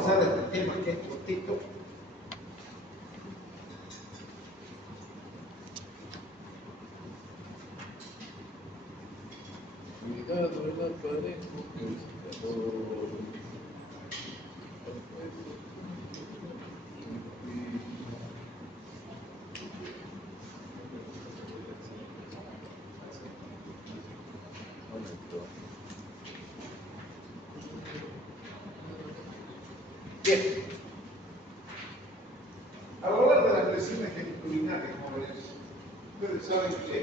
pasar a este tema que es cortito. Cuidado en la pared porque es calor. Bien. Al hablar de las lesiones genitourinarias, jóvenes, ustedes saben que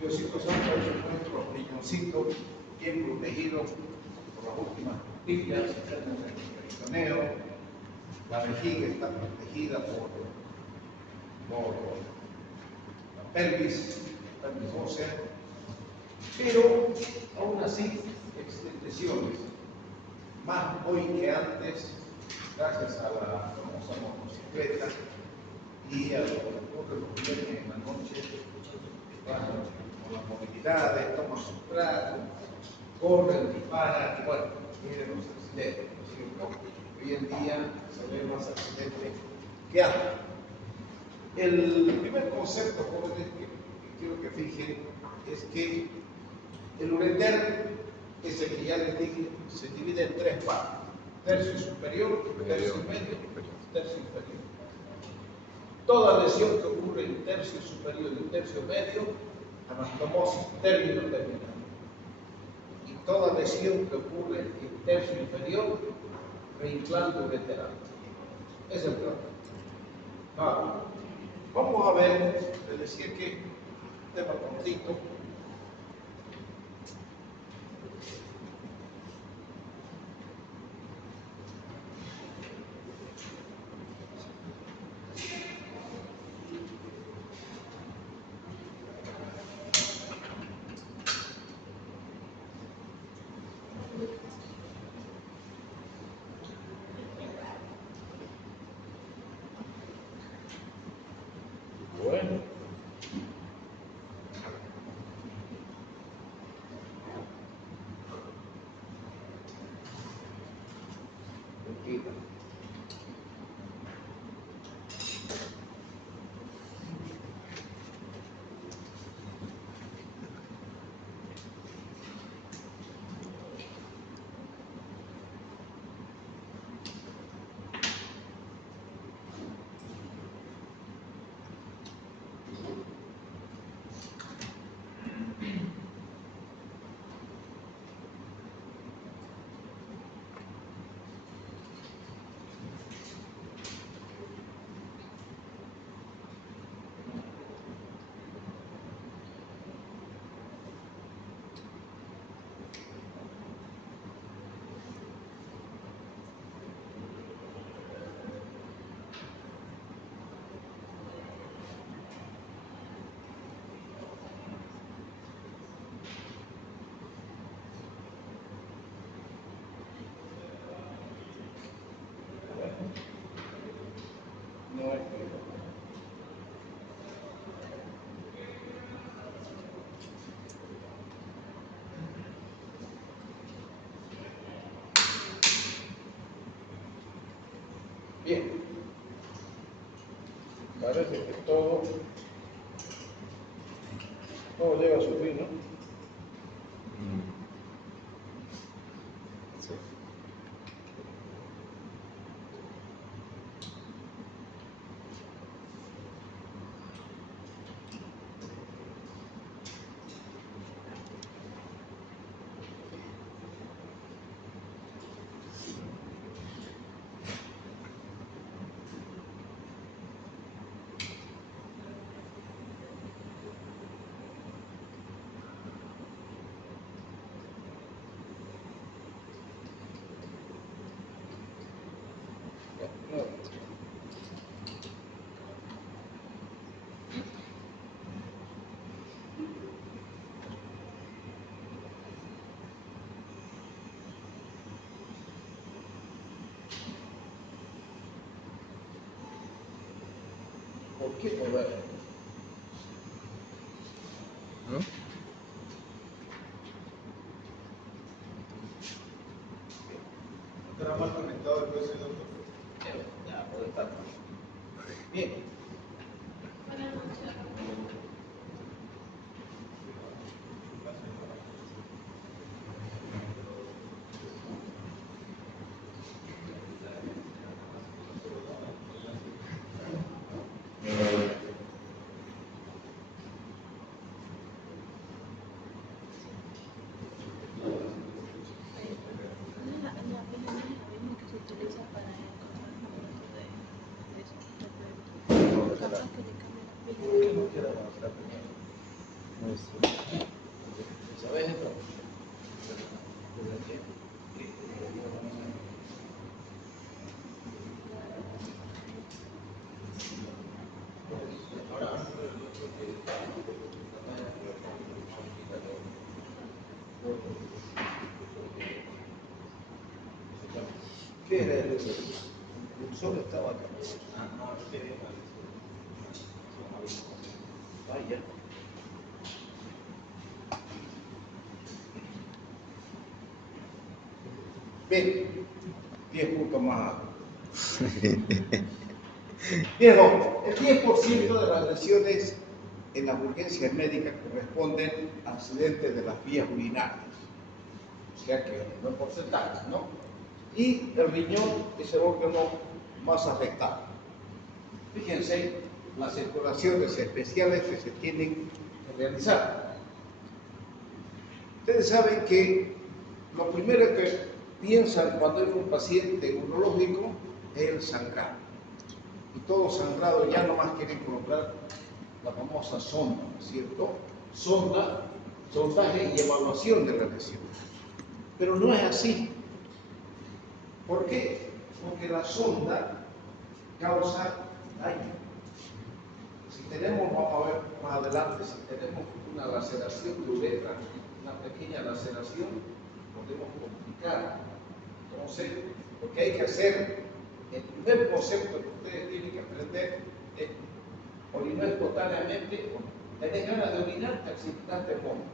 Diosito Santo es nuestro riñoncito bien protegido por las últimas noticias, tenemos el peritoneo, la vejiga está protegida por la pelvis ósea, pero aún así existen lesiones, más hoy que antes, gracias a la famosa motocicleta y a lo que ocurre los viernes en la noche, con las movilidades, toman su trago, corren, disparan, y bueno, miren los accidentes, ¿no es cierto? Hoy en día se ven más accidentes que antes. El primer concepto, jóvenes, que quiero que fijen, es que el ureter es el que ya les dije, se divide en tres partes: tercio superior, tercio medio, tercio inferior. Toda lesión que ocurre en tercio superior y tercio medio, anastomosis, término terminal. Y toda lesión que ocurre en tercio inferior, reimplante ureteral. Es el plan. Ahora, vamos a ver, les decía que tema cortito. Bueno, tranquila. No hay cuidado. Bien, Parece que todo llega a su fin, ¿no? Sí. No. ¿por qué poder? ¿No? Estará mal conectado el PC, doctor. Ya, puede estar. Bien. ¿Sabes esto? ¿Qué era el impulsor? Estaba acá. Vaya. Bien, 10 puntos más. Viejo, el 10% de las lesiones en las urgencias médicas corresponden a accidentes de las vías urinarias. O sea que un buen porcentaje, ¿no? Y el riñón es el órgano más afectado. Fíjense las exploraciones especiales que se tienen que realizar. Ustedes saben que lo primero que piensan cuando hay un paciente urológico es el sangrado. Y todo sangrado ya nomás quieren colocar la famosa sonda, ¿no es cierto? Sonda, sondaje y evaluación de la lesión. Pero no es así. ¿Por qué? Porque la sonda causa daño. Si tenemos, vamos a ver más adelante, si tenemos una laceración de uretra, una pequeña laceración, podemos complicar. Entonces, lo que hay que hacer, el primer concepto que ustedes tienen que aprender es orinar espontáneamente. Tenés ganas de orinar, te accidentaste el mono.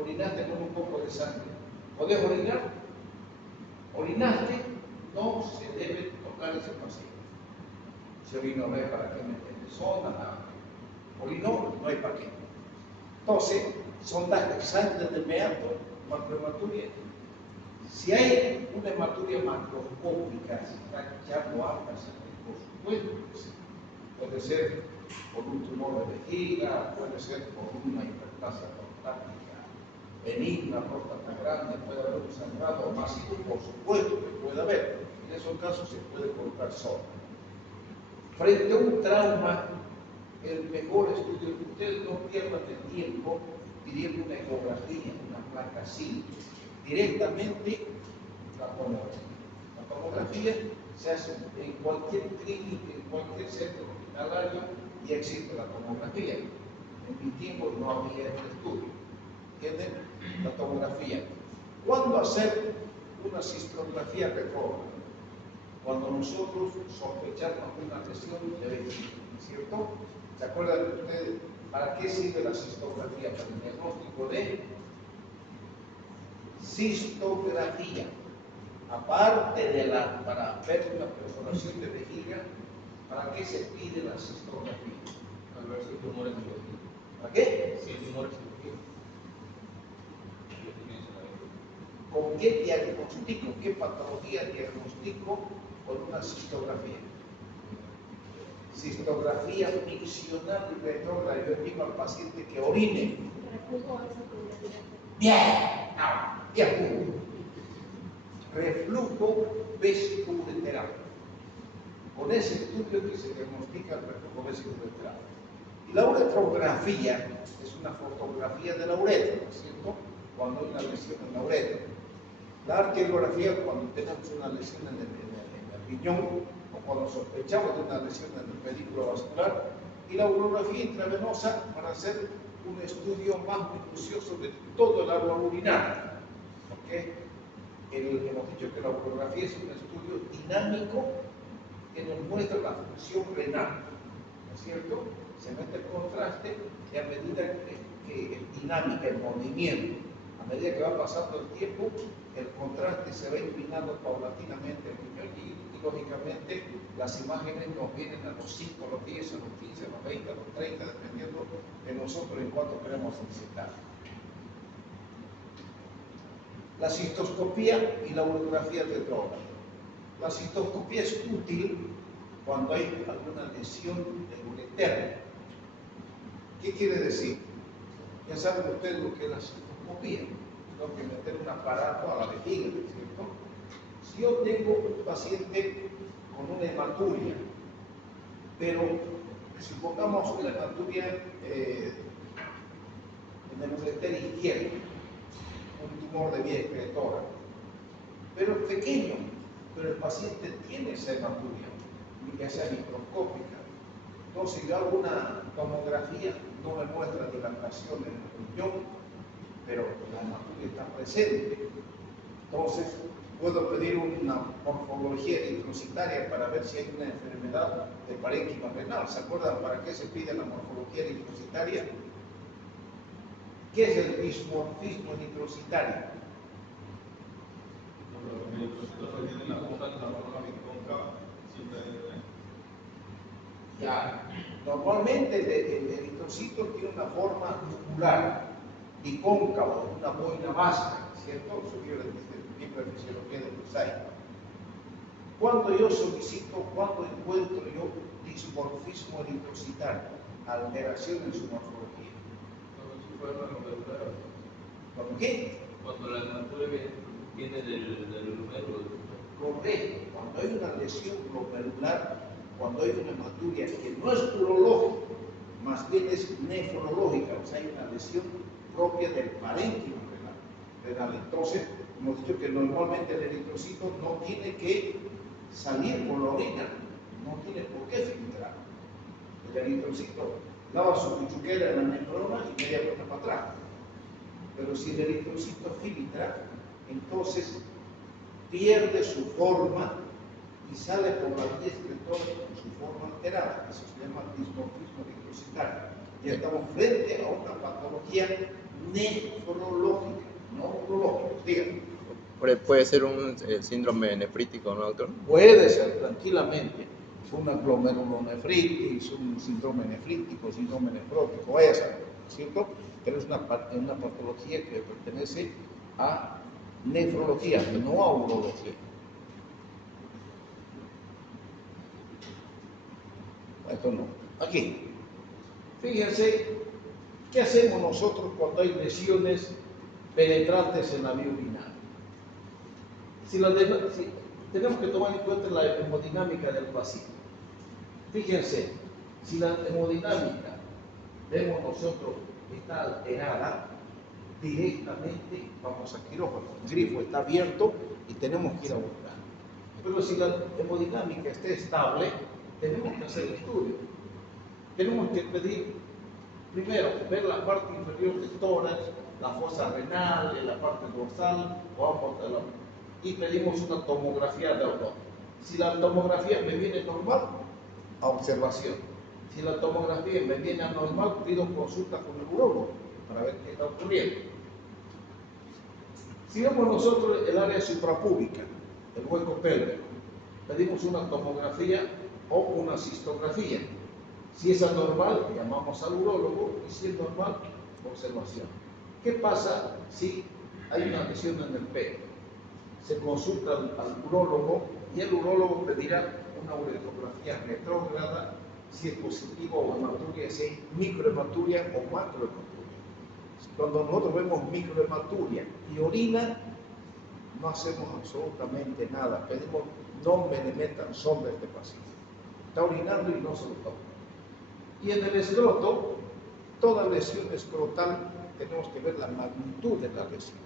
Orinaste con un poco de sangre. ¿Podés orinar? Orinaste, no se debe tocar ese paciente. Si orinó, no hay para qué meterle sonda, nada. Orinó, no hay para qué. Entonces, sondaje de sangre de meato, macrohematuria. Si hay una hematuria macroscópica, si está echando alta sangre, por supuesto que sí. Puede ser por un tumor de vejiga, puede ser por una hiperplasia prostática benigna, próstata grande, puede haber un sangrado masivo, por supuesto que puede haber. En esos casos se puede colocar sonda. Frente a un trauma, el mejor estudio, que ustedes no pierdan el tiempo pidiendo una ecografía, una placa SIL, directamente la tomografía. La tomografía se hace en cualquier clínica, en cualquier centro hospitalario y existe la tomografía. En mi tiempo no había este estudio. ¿Entienden? La tomografía. ¿Cuándo hacer una cistografía retrógrada? Cuando nosotros sospechamos una lesión de vejiga, ¿cierto? ¿Se acuerdan de ustedes para qué sirve la cistografía? Para el diagnóstico de cistografía. Aparte de para ver una perforación de vejiga, ¿para qué se pide la cistografía? Para ver si hay tumores en la vejiga. ¿Para qué? Si hay tumores en la vejiga. ¿Con qué diagnóstico, qué patología diagnostico con una cistografía? Cistografía miccional y retrógrada. Yo digo al paciente que orine. Bien, no, 10 puntos. Reflujo vesicoureteral. Con ese estudio que se diagnostica el reflujo vesicoureteral. Y la uretrografía es una fotografía de la uretra, ¿no es cierto? Cuando hay una lesión en la uretra. La arteriografía cuando tenemos una lesión en el riñón o cuando sospechamos de una lesión en el pedículo vascular, y la urografía intravenosa para hacer un estudio más minucioso de todo el árbol urinario. Porque hemos dicho que la urografía es un estudio dinámico que nos muestra la función renal, ¿no es cierto? Se mete el contraste y a medida que es dinámica, el movimiento, a medida que va pasando el tiempo, el contraste se va eliminando paulatinamente el riñón y lógicamente las imágenes nos vienen a los 5, a los 10, a los 15, a los 20, a los 30, dependiendo de nosotros en cuánto queremos incitar. La cistoscopía y la urografía retrógrada. La cistoscopía es útil cuando hay alguna lesión del ureter. ¿Qué quiere decir? Ya saben ustedes lo que es la cistoscopía. Tengo que meter un aparato a la vejiga, ¿cierto? Si yo tengo un paciente con una hematuria, pero supongamos una hematuria en el ureter izquierdo, un tumor de vía excretora, pero es pequeño, pero el paciente tiene esa hematuria, ya sea microscópica. Entonces yo hago una tomografía, no me muestra dilatación en el riñón, pero la hematuria está presente. Entonces puedo pedir una morfología eritrocitaria para ver si hay una enfermedad de parénquima renal. ¿Se acuerdan para qué se pide la morfología eritrocitaria? ¿Qué es el dismorfismo eritrocitario? Ya, normalmente el eritrocito tiene una forma nucular y cóncava, una boina vasca, ¿cierto? Subió el libro de fisiología de Bursay. Cuando yo solicito, cuando encuentro yo dismorfismo eritrocitario, alteración en su morfología. ¿Por qué? Cuando la hematura viene del glomérulo. Correcto, cuando hay una lesión glomerular, cuando hay una hematuria que no es urológica, más bien es nefrológica, o sea, hay una lesión propia del parénquima renal. Entonces, hemos dicho que normalmente el eritrocito no tiene que salir por la orina, no tiene por qué filtrar. El eritrocito lava su cuchuquera en la nefrona y media vuelta para atrás. Pero si el eritrocito filtra, entonces pierde su forma y sale por la vía excretora con su forma alterada. Eso se llama dismorfismo eritrocitario. Ya estamos frente a una patología nefrológica, no urológica. Díganme. ¿Puede ser un síndrome nefrítico, no, doctor? Puede ser tranquilamente una glomerulonefritis, un síndrome nefrítico, síndrome nefrótico, vaya a saber, ¿cierto? Pero es una patología que pertenece a nefrología, no a urología. Esto no. Aquí, fíjense, ¿qué hacemos nosotros cuando hay lesiones penetrantes en la vía urinaria? Tenemos que tomar en cuenta la hemodinámica del paciente. Fíjense, si la hemodinámica vemos nosotros está alterada, directamente vamos a quirófano. El grifo está abierto y tenemos que ir a buscar. Pero si la hemodinámica está estable, tenemos que hacer estudio. Tenemos que pedir, primero, ver la parte inferior del tórax, la fosa renal, en la parte dorsal, y pedimos una tomografía de abdomen. Si la tomografía me viene normal, a observación. Si la tomografía me viene anormal, pido consulta con el urólogo para ver qué está ocurriendo. Si vemos nosotros el área suprapúbica, el hueco pélvico, pedimos una tomografía o una cistografía. Si es anormal, llamamos al urólogo y si es normal, observación. ¿Qué pasa si hay una lesión en el pene? Se consulta al urólogo y el urólogo pedirá una uretrografía retrógrada si es positivo o hematuria, si hay microhematuria o macrohematuria. Cuando nosotros vemos microhematuria y orina, no hacemos absolutamente nada. Pedimos no me le metan sonda a este paciente. Está orinando y no se lo toma. Y en el escroto, toda lesión escrotal tenemos que ver la magnitud de la lesión.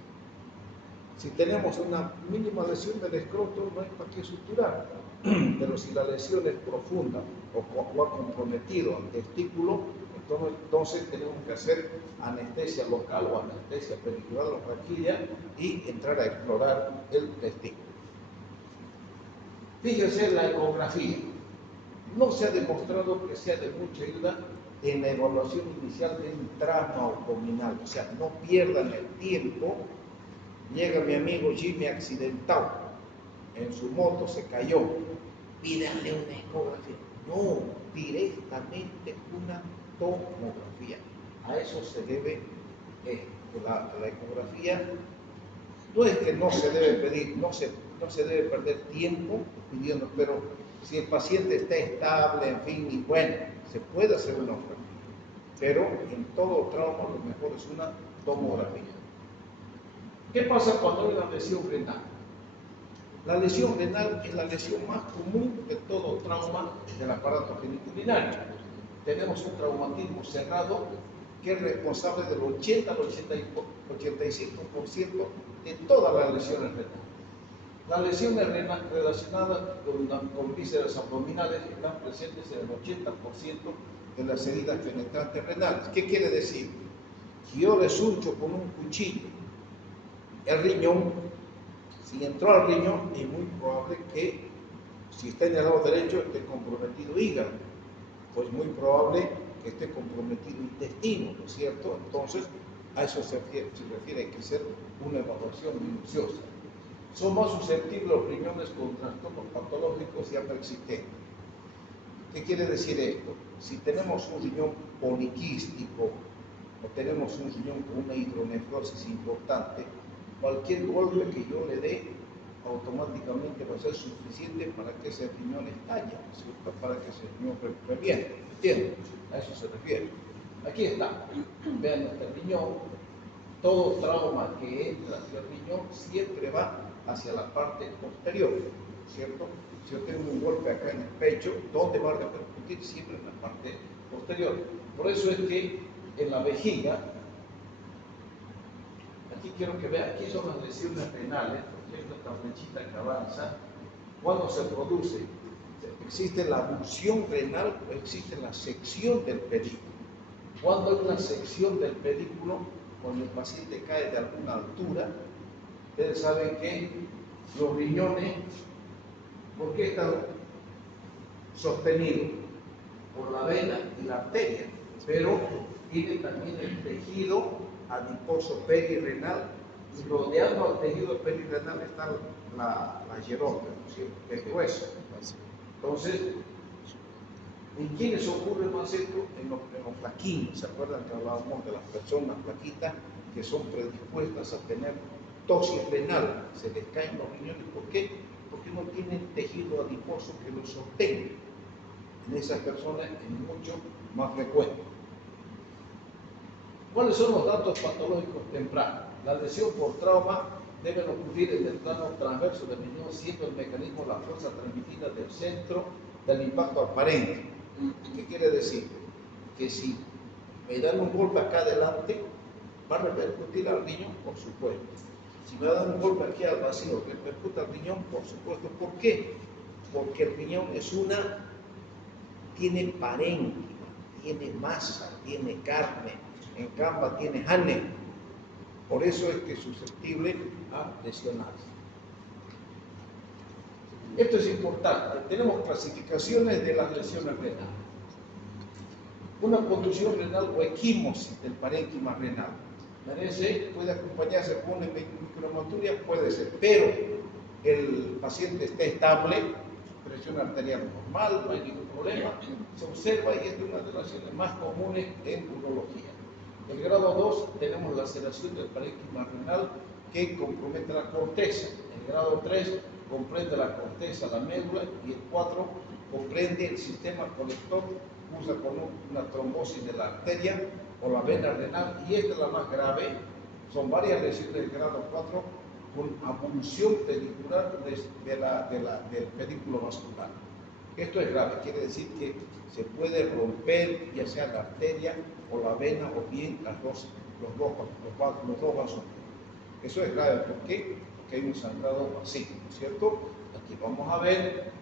Si tenemos una mínima lesión del escroto, no hay para qué suturar. Pero si la lesión es profunda o ha comprometido al testículo, entonces tenemos que hacer anestesia local o anestesia peridural o raquilla y entrar a explorar el testículo. Fíjense en la ecografía. No se ha demostrado que sea de mucha ayuda en la evaluación inicial del trama abdominal. O sea, no pierdan el tiempo Llega mi amigo Jimmy accidentado, en su moto se cayó, pídanle una ecografía. No, directamente una tomografía. A eso se debe la ecografía. No es que no se debe pedir, no se debe perder tiempo pidiendo, pero si el paciente está estable, en fin, y bueno, se puede hacer una ecografía. Pero en todo trauma lo mejor es una tomografía. ¿Qué pasa cuando hay una lesión renal? La lesión renal es la lesión más común de todo trauma del aparato geniculinario. Tenemos un traumatismo cerrado que es responsable del 80 al 85% de todas las lesiones renales. Las lesiones relacionadas con vísceras abdominales están presentes en el 80% de las heridas penetrantes renales. ¿Qué quiere decir? Si yo le surcho con un cuchillo el riñón, si entró al riñón, es muy probable que, si está en el lado derecho, esté comprometido hígado, pues muy probable que esté comprometido intestino, ¿no es cierto? Entonces, a eso se refiere, hay que hacer una evaluación minuciosa. Son más susceptibles los riñones con trastornos patológicos ya preexistentes. ¿Qué quiere decir esto? Si tenemos un riñón poliquístico o tenemos un riñón con una hidronefrosis importante, cualquier golpe que yo le dé automáticamente va a ser suficiente para que ese riñón estalle, ¿cierto? Para que ese riñón reviente. ¿Entienden? A eso se refiere. Aquí está. Vean este riñón. Todo trauma que entra hacia el riñón siempre va hacia la parte posterior, ¿cierto? Si yo tengo un golpe acá en el pecho, ¿dónde va a repercutir? Siempre en la parte posterior. Por eso es que en la vejiga, aquí quiero que vean, aquí son las lesiones renales, por ejemplo, esta flechita que avanza. ¿Cuándo se produce? Existe la abulsión renal o existe la sección del pedículo. Cuando hay una sección del pedículo, cuando el paciente cae de alguna altura, ustedes saben que los riñones, ¿por qué están sostenidos? Por la vena y la arteria, pero tiene también el tejido adiposo perirrenal, y rodeando al tejido perirrenal está la hierófila, que es grueso. Entonces, ¿en quiénes ocurre más esto? En los flaquinos. ¿Se acuerdan que hablábamos de las personas flaquitas que son predispuestas a tener tosis renal? Se les caen los riñones. ¿Por qué? Porque no tienen tejido adiposo que los sostenga. En esas personas es mucho más frecuente. ¿Cuáles son los datos patológicos tempranos? La lesión por trauma debe ocurrir en el plano transverso del riñón, siendo el mecanismo la fuerza transmitida del centro del impacto aparente. ¿Qué quiere decir? Que si me dan un golpe acá adelante, va a repercutir al riñón, por supuesto. Si me dan un golpe aquí al vacío, repercute al riñón, por supuesto. ¿Por qué? Porque el riñón tiene parénquima, tiene masa, tiene carne, en camba tiene ane. Por eso es que es susceptible a lesionarse. Esto es importante. Tenemos clasificaciones de las lesiones renales. Una contusión renal o equimosis del parénquima renal. Puede acompañarse con una microhematuria, puede ser, pero el paciente está estable, presión arterial normal, no hay ningún problema, se observa y es una de las lesiones más comunes en urología. El grado 2 tenemos laceración del parénquima renal que compromete la corteza. El grado 3 comprende la corteza, la médula, y el 4 comprende el sistema colector, usa con una trombosis de la arteria o la vena renal, y esta es la más grave. Son varias lesiones del grado 4 con abulsión pedicular del pedículo vascular. Esto es grave, quiere decir que se puede romper ya sea la arteria o la vena o bien los dos vasos. Eso es grave, ¿por qué? Porque hay un sangrado masivo, ¿cierto? Aquí vamos a ver,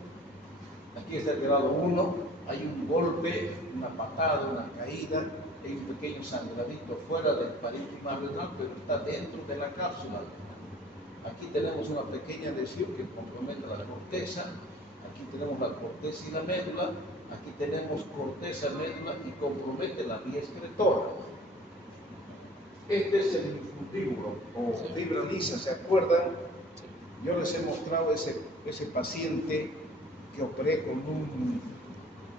aquí está el grado 1, hay un golpe, una patada, una caída, hay un pequeño sangradito fuera del parénquima renal, pero está dentro de la cápsula. Aquí tenemos una pequeña lesión que compromete la corteza, aquí tenemos la corteza y la médula, aquí tenemos corteza, médula y compromete la vía excretora. Este es el infundíbulo o fibra lisa, ¿se acuerdan? Yo les he mostrado ese paciente que operé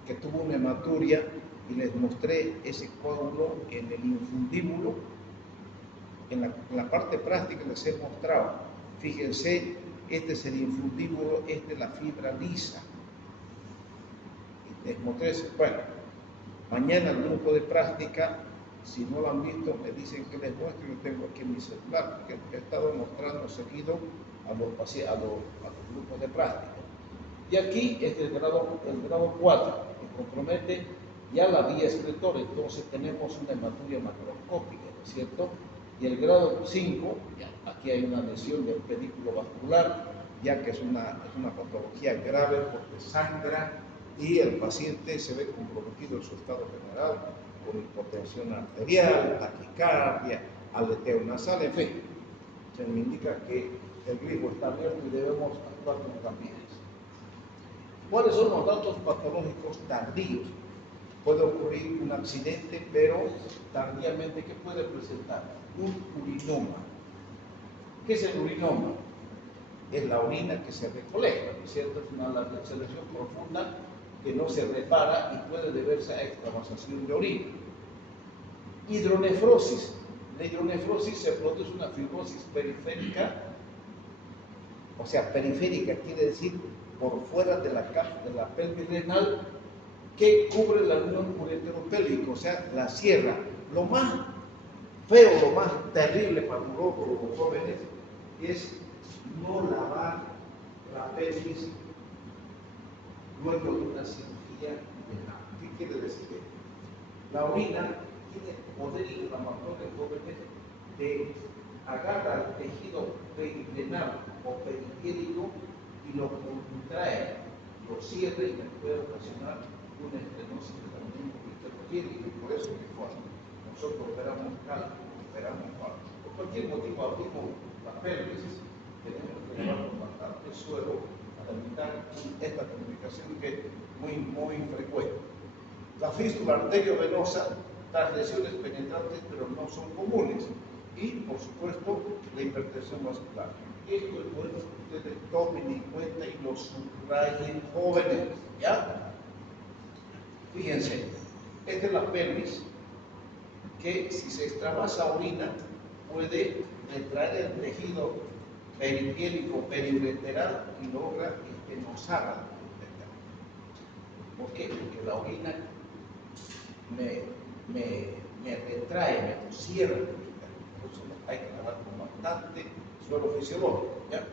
que tuvo una hematuria y les mostré ese coágulo en el infundíbulo. En la parte práctica les he mostrado. Fíjense, este es el infundíbulo, esta es la fibra lisa. Y les mostré ese. Bueno, mañana el grupo de práctica, si no lo han visto, me dicen que les muestre. Yo tengo aquí en mi celular, porque he estado mostrando seguido a los grupos de práctica. Y aquí es el grado 4, que compromete ya la vía excretora. Entonces tenemos una hematuria macroscópica, ¿no es cierto? Y el grado 5, ya, aquí hay una lesión del pedículo vascular, ya que es una patología grave porque sangra y el paciente se ve comprometido en su estado general con hipotensión arterial, taquicardia, aleteo nasal, en fin. Se me indica que el glifo está abierto y debemos actuar con rapidez. ¿Cuáles son los datos patológicos tardíos? Puede ocurrir un accidente, pero tardíamente, ¿qué puede presentar? Un urinoma. ¿Qué es el urinoma? Es la orina que se recolecta, ¿no es cierto? Es una selección profunda que no se repara y puede deberse a extravasación de orina. Hidronefrosis. La hidronefrosis se produce una fibrosis periférica, o sea, periférica quiere decir por fuera de la pelvis renal, que cubre la unión ureteropélvica, o sea, la cierra. Lo más feo, lo más terrible para nosotros los jóvenes es no lavar la pelvis luego de una cirugía renal. ¿Qué quiere decir? La orina tiene poder inflamatorio, jóvenes, de agarrar el tejido perirenal o periférico y lo contrae, lo cierra y le puede ocasionar una estenosis de la unión ureteropélvica. Por eso que cuando nosotros operamos calcio, operamos por cualquier motivo abrimos la pelvis, tenemos que llevarnos bastante suero para evitar esta complicación que es muy frecuente. La fístula arteriovenosa, las lesiones penetrantes, pero no son comunes. Y, por supuesto, la hipertensión vascular. Esto es bueno que ustedes tomen en cuenta y lo subrayen, jóvenes, ¿ya? Fíjense, esta es la pelvis, que si se extravasa orina, puede retraer el tejido periférico periureteral y logra estenosar al ureter. ¿Por qué? Porque la orina me retrae, me cierra el ureter. Por eso hay que lavar con bastante suelo fisiológico, ¿ya?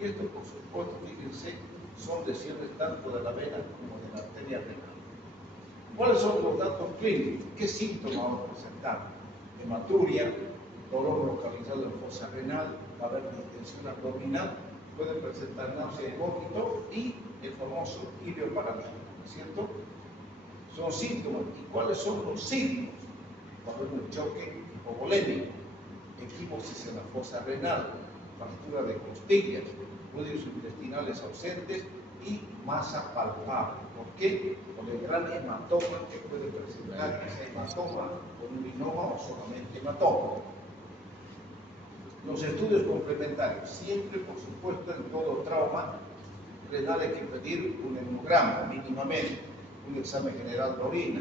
Y esto, por supuesto, fíjense, son lesiones tanto de la vena como de la arteria renal. ¿Cuáles son los datos clínicos? ¿Qué síntomas vamos a presentar? Hematuria, dolor localizado en fosa renal, va a haber distensión abdominal, puede presentar náusea y vómito y el famoso ilioparalítico, ¿no es cierto? Son síntomas. ¿Y cuáles son los signos? Cuando hay un choque hipovolémico, equimosis en la fosa renal, fractura de costillas, fluidos intestinales ausentes y masa palpable. ¿Por qué? Por el gran hematoma que puede presentar ese hematoma con urinoma o solamente hematoma. Los estudios complementarios, siempre por supuesto en todo trauma renal hay que pedir un hemograma mínimamente, un examen general de orina,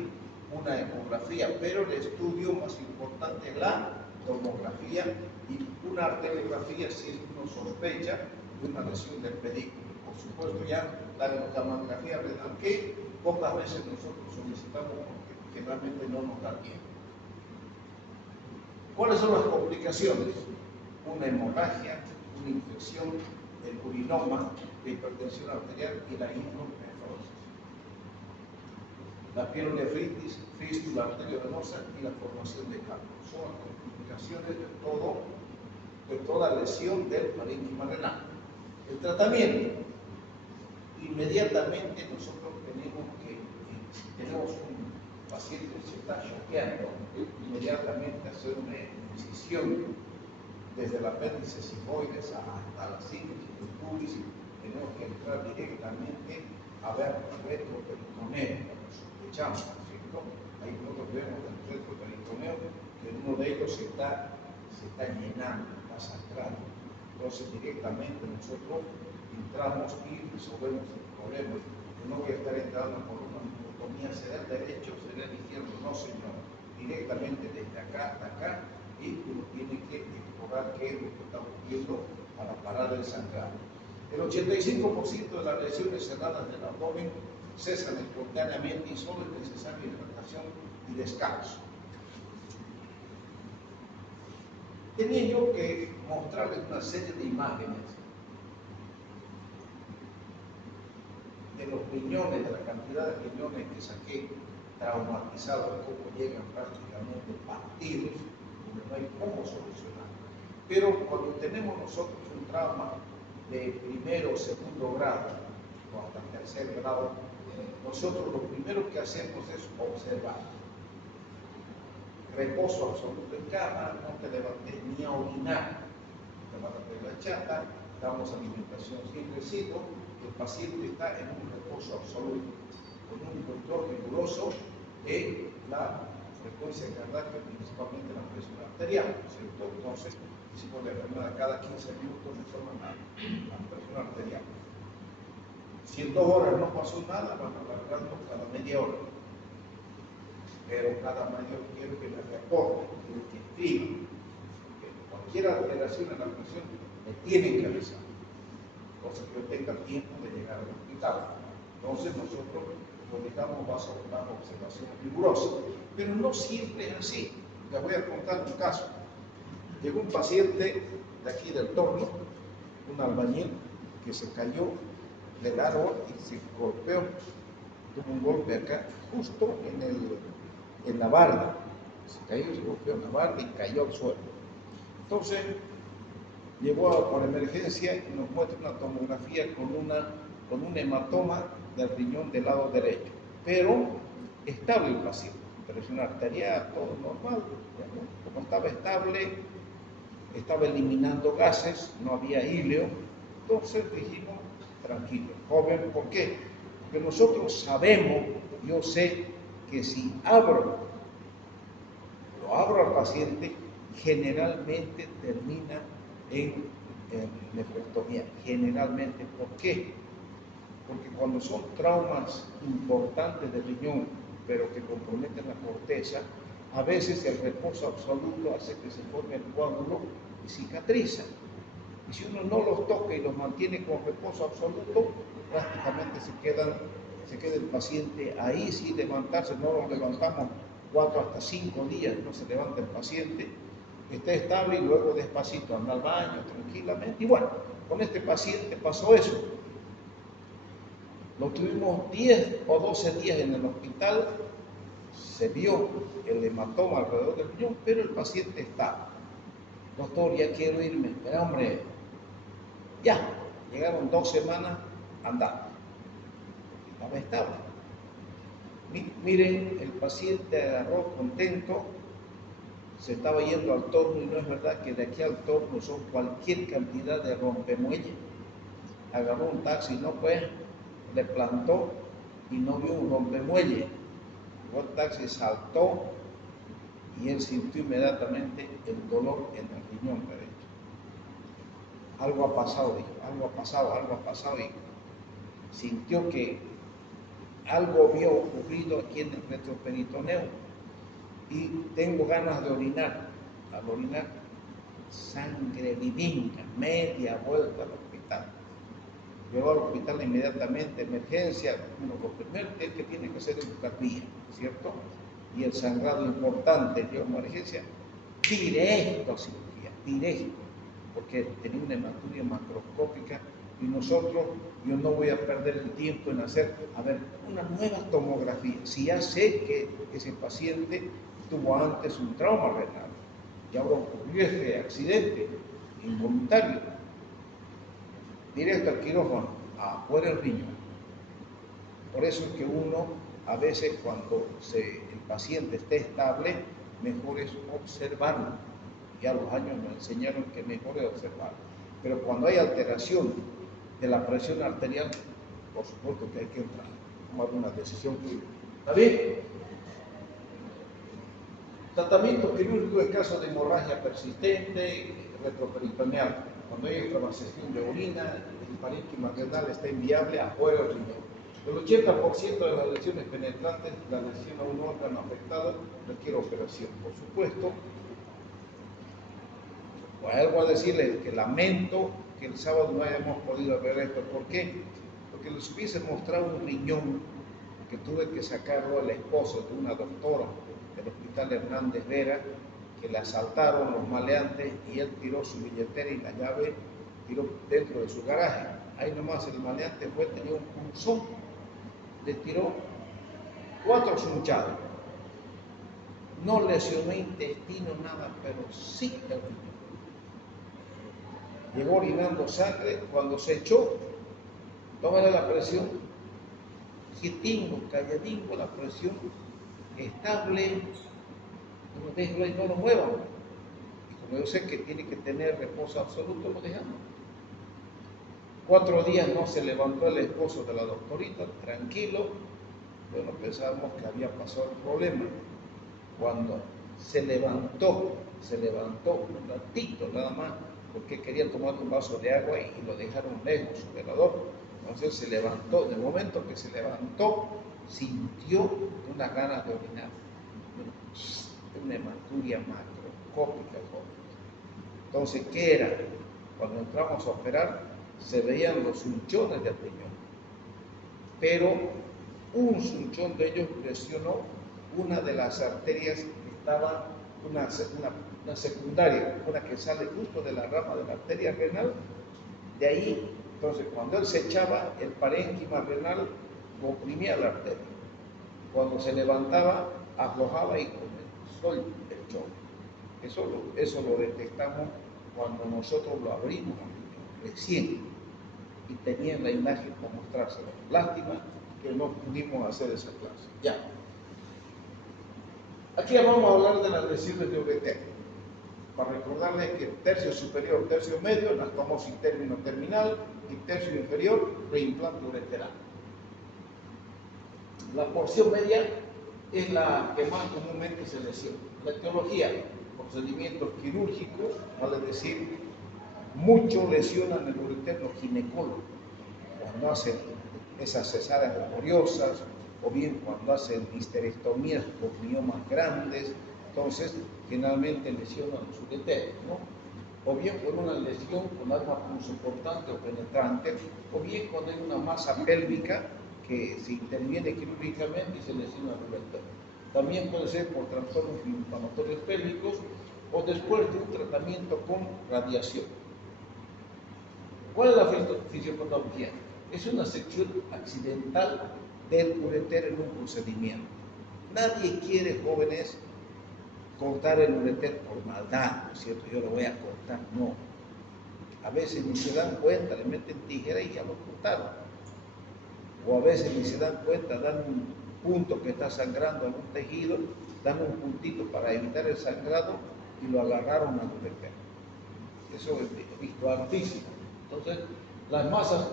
una ecografía, pero el estudio más importante es la tomografía y una arteriografía si uno sospecha de una lesión del pedículo. Por supuesto ya la gamografía renal que pocas veces nosotros solicitamos porque generalmente no nos da tiempo. ¿Cuáles son las complicaciones? Una hemorragia, una infección, el urinoma, la hipertensión arterial y la hidronefrosis. La pielonefritis, fístula arteriovenosa y la formación de cálculos. Son las complicaciones de toda lesión del parénquima renal. El tratamiento. Inmediatamente nosotros tenemos un paciente que se está choqueando, inmediatamente hacer una incisión desde la apéndice sigmoides hasta la síntesis del pubis, tenemos que entrar directamente a ver el retroperitoneo, cuando sospechamos, ¿cierto? Ahí nosotros vemos el retroperitoneo que uno de ellos se está se está llenando, está sangrando. Entonces directamente nosotros entramos y resolvemos el problema. Yo no voy a estar entrando por una neurotomía, será el derecho, será el izquierdo, no señor. Directamente desde acá hasta acá, y uno tiene que explorar qué es lo que está ocurriendo para parar el sangrado. El 85% de las lesiones cerradas del abdomen cesan espontáneamente y solo es necesaria hidratación y descanso. Tenía yo que mostrarles una serie de imágenes de los riñones, de la cantidad de riñones que saqué traumatizados, cómo llegan prácticamente partidos, donde no hay cómo solucionar. Pero cuando tenemos nosotros un trauma de primero o segundo grado, o hasta tercer grado, nosotros lo primero que hacemos es observar. Reposo absoluto en cama, no te levantes ni a orinar, te vas a hacer la chata, damos alimentación sin residuos, el paciente está en un reposo absoluto, con un control riguroso de la frecuencia cardíaca, principalmente la presión arterial, ¿cierto? Entonces, hicimos la enfermedad cada 15 minutos de forma la presión arterial. Si en 2 horas no pasó nada, vamos alargando cada media hora. Pero cada media hora quiero que me reporten, quiero que escriban. Porque cualquier alteración en la presión me tienen que avisar. Cosa que yo tenga tiempo de llegar al hospital. Entonces nosotros lo dejamos bajo observación rigurosa. Pero no siempre es así. Les voy a contar un caso. Llegó un paciente de aquí del torno, un albañil, que se cayó del árbol y se golpeó, tuvo un golpe acá, justo en la barda. Se cayó, se golpeó en la barda y cayó al suelo. Entonces, llegó por emergencia y nos muestra una tomografía con un hematoma del riñón del lado derecho, pero estable el paciente, presión arterial, todo normal, ¿no? Como estaba estable, estaba eliminando gases, no había híleo, entonces dijimos, tranquilo, joven, ¿por qué? Porque nosotros sabemos, yo sé que si lo abro al paciente, generalmente termina en nefrectomía, generalmente. ¿Por qué? Porque cuando son traumas importantes del riñón, pero que comprometen la corteza, a veces el reposo absoluto hace que se forme el coágulo y cicatriza. Y si uno no los toca y los mantiene con reposo absoluto, prácticamente se queda el paciente ahí sin levantarse. No lo levantamos 4 hasta 5 días, no se levanta el paciente, está estable y luego despacito anda al baño tranquilamente. Y bueno, con este paciente pasó eso. Lo tuvimos 10 o 12 días en el hospital, se vio el hematoma alrededor del riñón, pero el paciente estaba. Doctor, ya quiero irme. Pero hombre, ya, llegaron 2 semanas andando. Estaba estable. Miren, el paciente agarró contento, se estaba yendo al torno y no es verdad que de aquí al torno son cualquier cantidad de rompemuelles. Agarró un taxi, no pues, le plantó y no vio un rompemuelle. El taxi saltó y él sintió inmediatamente el dolor en el riñón derecho. Algo ha pasado, dijo, algo ha pasado, y sintió que algo había ocurrido aquí en el retroperitoneo y tengo ganas de orinar. Al orinar, sangre vivinca, media vuelta al hospital. Llegó al hospital inmediatamente, emergencia, lo primero que tiene que hacer es buscar vía, ¿cierto? Y el sangrado importante, llegó a emergencia, directo a cirugía, directo, porque tenía una hematuria macroscópica y nosotros, yo no voy a perder el tiempo en hacer, una nueva tomografía. Si ya sé que ese paciente tuvo antes un trauma renal y ahora ocurrió este accidente involuntario, directo al quirófano, afuera el riñón. Por eso es que uno, a veces cuando el paciente esté estable, mejor es observarlo. Ya los años me enseñaron que mejor es observarlo. Pero cuando hay alteración de la presión arterial, por supuesto que hay que tomar una decisión. ¿Está bien? Tratamiento quirúrgico en caso de hemorragia persistente, retroperitoneal. Cuando hay inflamación de orina, el parénquima renal está inviable afuera del riñón. El 80% de las lesiones penetrantes, la lesión a un órgano afectado, requiere operación. Por supuesto, algo a decirles que lamento que el sábado no hayamos podido ver esto. ¿Por qué? Porque les hubiese mostrado un riñón que tuve que sacarlo al esposo de una doctora del Hospital Hernández Vera, que le asaltaron los maleantes y él tiró su billetera y la llave tiró dentro de su garaje. Ahí nomás el maleante tenía un punzón, le tiró 4 sunchados. No lesionó intestino, nada, pero sí el riñón. Llegó orinando sangre, cuando se echó, tómale la presión, quietingo, calladingo, la presión estable, déjelo ahí, no lo muevan. Y como yo sé que tiene que tener reposo absoluto, lo dejamos. 4 días no se levantó el esposo de la doctorita, tranquilo. Bueno, pensábamos que había pasado el problema. Cuando se levantó un ratito nada más, porque quería tomar un vaso de agua y lo dejaron lejos su velador. Entonces se levantó, de momento que se levantó, sintió unas ganas de orinar. Una hematuria macroscópica. Entonces, ¿qué era? Cuando entramos a operar, se veían los sunchones del riñón. Pero un sunchón de ellos lesionó una de las arterias que estaba, una secundaria, una que sale justo de la rama de la arteria renal. De ahí, entonces, cuando él se echaba, el parénquima renal comprimía la arteria. Cuando se levantaba, aflojaba y comenzó el choque. Eso lo detectamos cuando nosotros lo abrimos recién y tenían la imagen para mostrárselo. Lástima que no pudimos hacer esa clase. Ya. Aquí vamos a hablar de las lesiones de ureter. Para recordarles que tercio superior, tercio medio, las tomamos sin término terminal, y tercio inferior, reimplante ureteral. La porción media es la que más comúnmente se lesiona. La etiología, procedimientos quirúrgicos, vale decir, mucho lesionan el ureter los ginecólogos cuando hacen esas cesáreas laboriosas, o bien cuando hacen histerectomías con miomas grandes. Entonces, generalmente lesionan los ureteres, ¿no? O bien por una lesión con arma punzocortante o penetrante, o bien cuando hay una masa pélvica que se interviene quirúrgicamente y se lesiona el ureter. También puede ser por trastornos inflamatorios pélvicos o después de un tratamiento con radiación. ¿Cuál es la fisiopatología? Es una sección accidental del ureter en un procedimiento. Nadie quiere, jóvenes, cortar el ureter por maldad, ¿no es cierto? Yo lo voy a cortar, no. A veces ni se dan cuenta, le meten tijera y ya lo cortaron. O a veces ni se dan cuenta, dan un punto que está sangrando algún tejido, dan un puntito para evitar el sangrado y lo agarraron al ureter. Eso es visto hartísimo. Entonces, las masas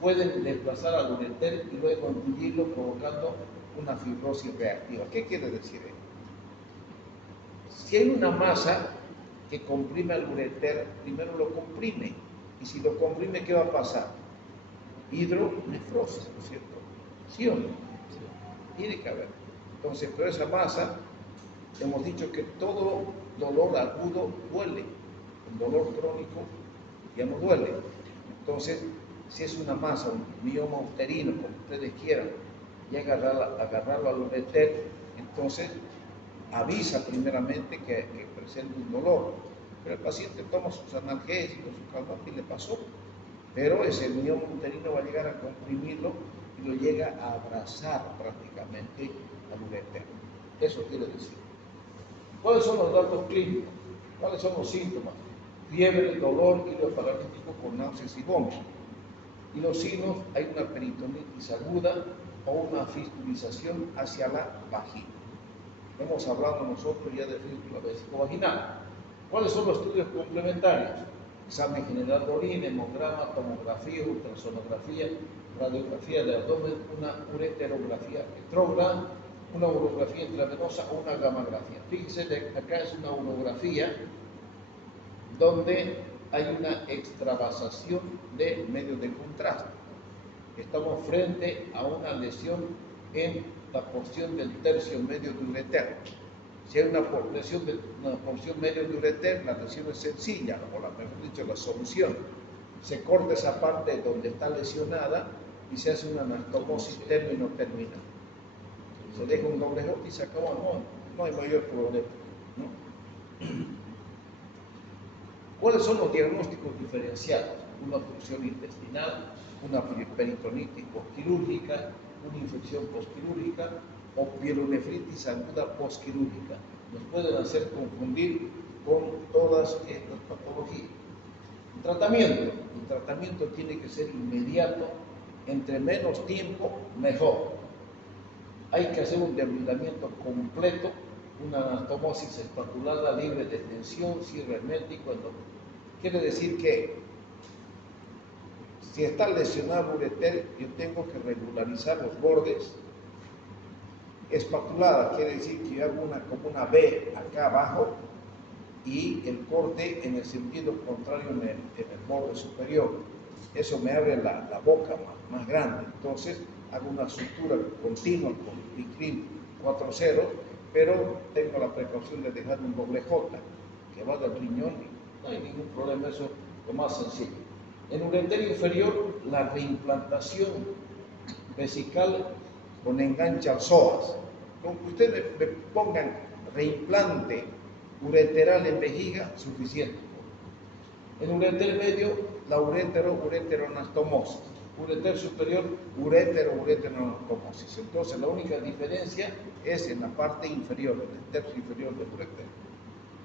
pueden desplazar al ureter y luego engulirlo provocando una fibrosis reactiva. ¿Qué quiere decir esto? Si hay una masa que comprime al ureter, primero lo comprime. Y si lo comprime, ¿qué va a pasar? Hidronefrosis, ¿no es cierto? ¿Sí o no? Tiene que haber. Entonces, pero esa masa, hemos dicho que todo dolor agudo duele. El dolor crónico ya no duele. Entonces, si es una masa, un mioma uterino, como ustedes quieran, y agarrarlo al ureter, entonces avisa primeramente que presenta un dolor. Pero el paciente toma sus analgésicos, su calmante y le pasó. Pero ese mioma uterino va a llegar a comprimirlo y lo llega a abrazar prácticamente al ureter. Eso quiere decir. ¿Cuáles son los datos clínicos? ¿Cuáles son los síntomas? Fiebre, dolor, hilo paralítico con náuseas y vómitos. Y los signos, hay una peritonitis aguda o una fistulización hacia la vagina. Hemos hablado nosotros ya de fístula vesicovaginal. ¿Cuáles son los estudios complementarios? Examen general de orina, hemograma, tomografía, ultrasonografía, radiografía de abdomen, una ureterografía retrógrada una urografía intravenosa o una gammagrafía. Fíjense, acá es una urografía donde hay una extravasación de medios de contraste. Estamos frente a una lesión en la porción del tercio medio de ureter. Si hay una lesión de una porción medio de ureter, la lesión es sencilla, o mejor dicho, la solución. Se corta esa parte donde está lesionada y se hace una anastomosis término-terminal. Se deja un doble J y se acabó, no hay mayor problema, ¿no? ¿Cuáles son los diagnósticos diferenciados? Una obstrucción intestinal, una peritonitis postquirúrgica, una infección postquirúrgica o pielonefritis aguda postquirúrgica. Nos pueden hacer confundir con todas estas patologías. El tratamiento tiene que ser inmediato, entre menos tiempo, mejor. Hay que hacer un debridamiento completo, una anastomosis espatulada libre de tensión, cierre hermético. Quiere decir que si está lesionado el ureter, yo tengo que regularizar los bordes. Espatulada quiere decir que yo hago como una V acá abajo y el corte en el sentido contrario en el borde superior. Eso me abre la boca más grande. Entonces hago una sutura continua con Picril 4.0, pero tengo la precaución de dejar un doble J que va del riñón y no hay ningún problema, eso es lo más sencillo. En ureter inferior, la reimplantación vesical con enganche al psoas. Con que ustedes me pongan reimplante ureteral en vejiga, suficiente. En ureter medio, la ureteroanastomosis. Ureter superior, ureteroanastomosis. Entonces, la única diferencia es en la parte inferior, en el tercio inferior del ureter,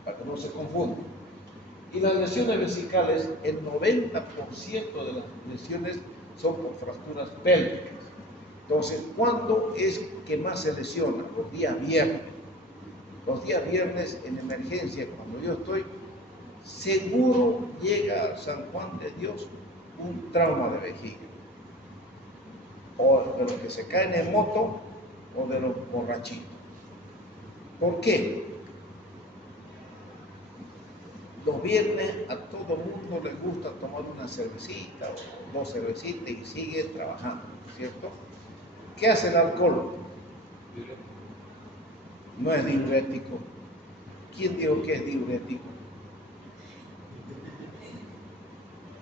para que no se confunda. Y las lesiones vesicales, el 90% de las lesiones son por fracturas pélvicas. Entonces, ¿cuándo es que más se lesiona? Los días viernes. Los días viernes en emergencia, cuando yo estoy, seguro llega a San Juan de Dios un trauma de vejiga. O de los que se caen en moto o de los borrachitos. ¿Por qué? Los viernes a todo mundo le gusta tomar una cervecita o 2 cervecitas y sigue trabajando, ¿cierto? ¿Qué hace el alcohol? No es diurético. ¿Quién dijo que es diurético?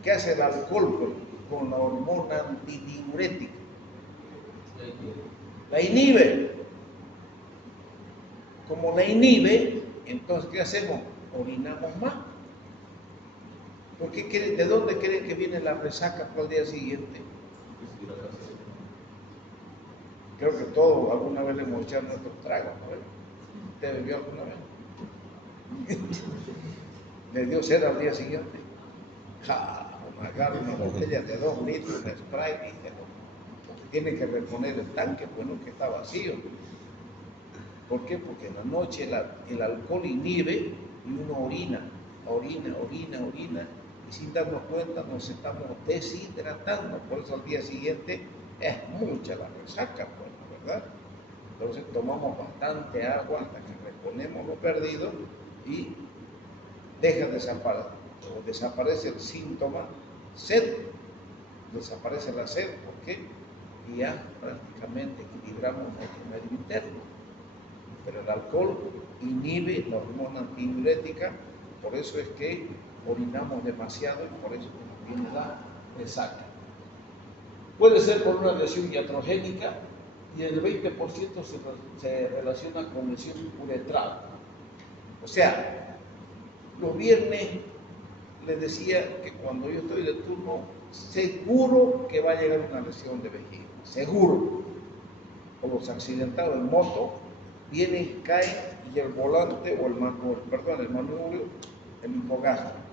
¿Qué hace el alcohol con la hormona antidiurética? La inhibe. Como la inhibe, entonces ¿qué hacemos? Orinamos más. ¿De dónde creen que viene la resaca para el día siguiente? Creo que todos alguna vez le hemos echado nuestros tragos, ¿no? ¿Usted bebió alguna vez? ¿Le dio sed al día siguiente? Agarra una botella de 2 litros de Sprite y tiene que reponer el tanque, bueno, que está vacío. ¿Por qué? Porque en la noche el alcohol inhibe y uno orina, y sin darnos cuenta nos estamos deshidratando. Por eso al día siguiente es mucha la resaca, pues, ¿verdad? Entonces tomamos bastante agua hasta que reponemos lo perdido y desaparece el síntoma sed, desaparece la sed, ¿por qué? Y ya prácticamente equilibramos nuestro medio interno. Pero el alcohol inhibe la hormona antidiurética, por eso es que orinamos demasiado y por eso nos viene la resaca. Puede ser por una lesión iatrogénica y el 20% se relaciona con lesión uretral. O sea, los viernes les decía que cuando yo estoy de turno, seguro que va a llegar una lesión de vejiga, seguro. O los accidentados en moto vienen, caen y el volante o el manubrio, el hipogastro.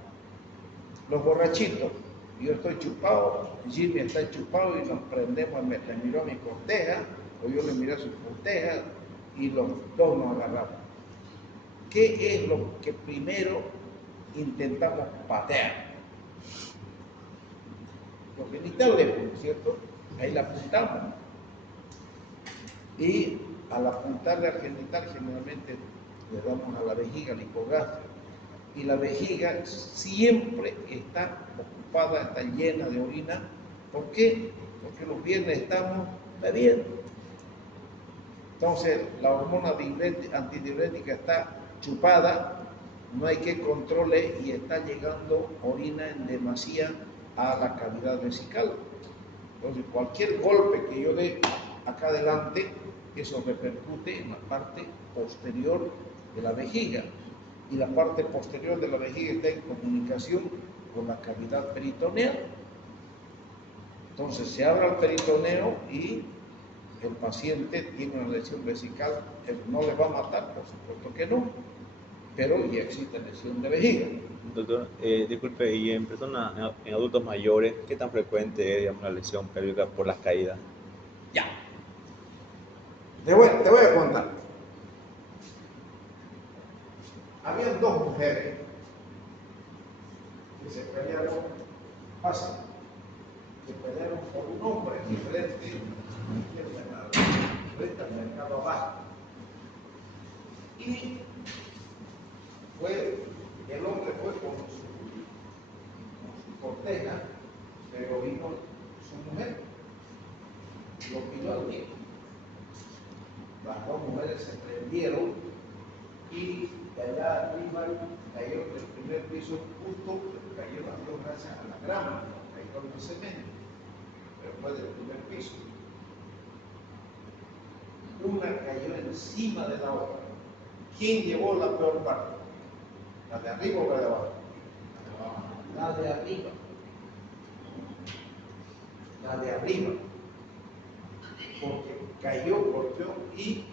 Los borrachitos, yo estoy chupado, Jimmy está chupado y nos prendemos, le miró a mi corteja, o yo le miré a su corteja y los dos nos agarramos. ¿Qué es lo que primero intentamos patear? Los genitales, ¿cierto? Ahí la apuntamos. Y al apuntarle al genital generalmente le damos a la vejiga, al hipogastrio, y la vejiga siempre está ocupada, está llena de orina. ¿Por qué? Porque los viernes estamos bebiendo. Entonces la hormona antidiurética está chupada, no hay que controle y está llegando orina en demasía a la cavidad vesical. Entonces cualquier golpe que yo dé acá adelante, eso repercute en la parte posterior de la vejiga. Y la parte posterior de la vejiga está en comunicación con la cavidad peritoneal. Entonces se abre el peritoneo y el paciente tiene una lesión vesical. No le va a matar, por supuesto que no, pero ya existe lesión de vejiga. Doctor, disculpe, y en personas, en adultos mayores, ¿qué tan frecuente es, digamos, la lesión pélvica por las caídas? Ya. Te voy a contar. Habían dos mujeres que se pelearon, que pelearon por un hombre diferente frente al mercado abajo. Y el hombre fue con su corteja, pero vino su mujer, lo pidió al tiempo. Las dos mujeres se prendieron y de allá arriba cayeron del primer piso, justo cayeron las dos gracias a la grama, cayeron en el cemento, pero fue del primer piso. Una cayó encima de la otra. ¿Quién llevó la peor parte? ¿La de arriba o la de abajo? La de arriba. La de arriba. Porque cayó, golpeó y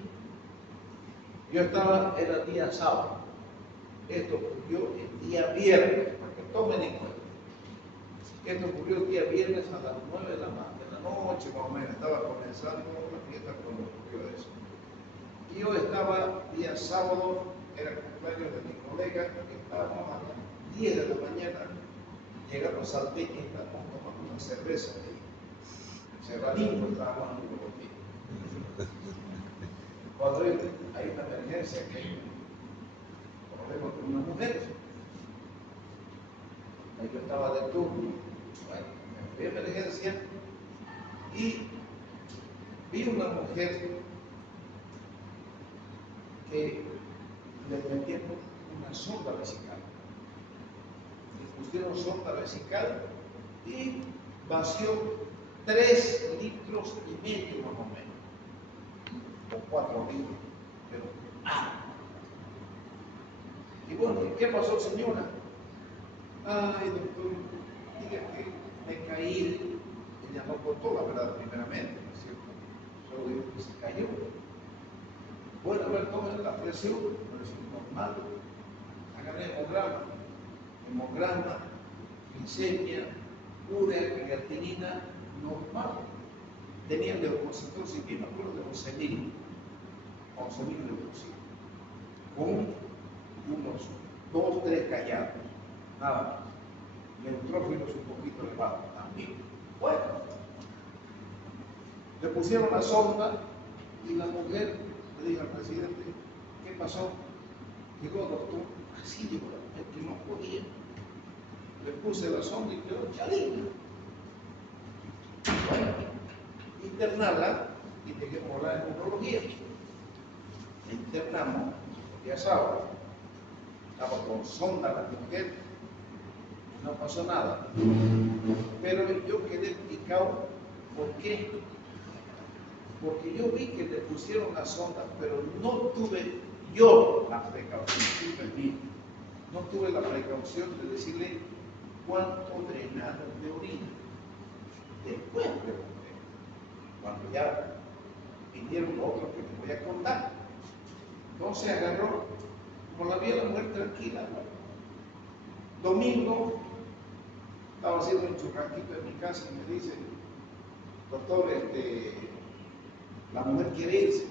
era día sábado. Esto ocurrió el día viernes, para que tomen en cuenta. Esto ocurrió el día viernes a las 9 de la noche, más o menos. Estaba comenzando la fiesta cuando ocurrió eso. Y yo estaba día sábado, era cumpleaños de mi colega, que estábamos a las 10 de la mañana, llegando a Salteña y estábamos tomando una cerveza ahí. Cerradito estábamos en un botín. Cuando hay una emergencia, que hay un problema con una mujer, ahí yo estaba de turno, bueno, me fui a emergencia y vi una mujer que le metieron una sonda vesical. Le pusieron sonda vesical y vació 3,5 litros más o menos, o 4 litros, pero Y bueno, ¿qué pasó, señora? Ay, doctor, diga que me caí. Ella no contó la verdad primeramente, ¿no es cierto? Solo dijo que se cayó. Bueno, a ver, tomen la presión normal, hagan hemograma, glicemia, urea, creatinina, normal. Tenía leucocitos, y me acuerdo de 11,000 leucocitos, con unos 2, 3 callados, nada más. Neutrófilos un poquito elevados también. Bueno, le pusieron la sonda y la mujer le dijo al presidente, ¿qué pasó? Dijo, doctor, así dijo la mujer que no podía. Le puse la sonda y quedó chadita. Bueno, internarla y dejemos la neurología. La internamos, ya sábado. Estaba con sonda la mujer, no pasó nada. Pero yo quedé picado. ¿Por qué? Porque yo vi que le pusieron la sonda, pero no tuve yo la precaución, no tuve la precaución de decirle cuánto drenaron de orina. Después pregunté, cuando ya vinieron los otros que les voy a contar. Entonces agarró, como la vi a la mujer tranquila, domingo, estaba haciendo un churrasquito en mi casa y me dice, doctor, la mujer quiere irse.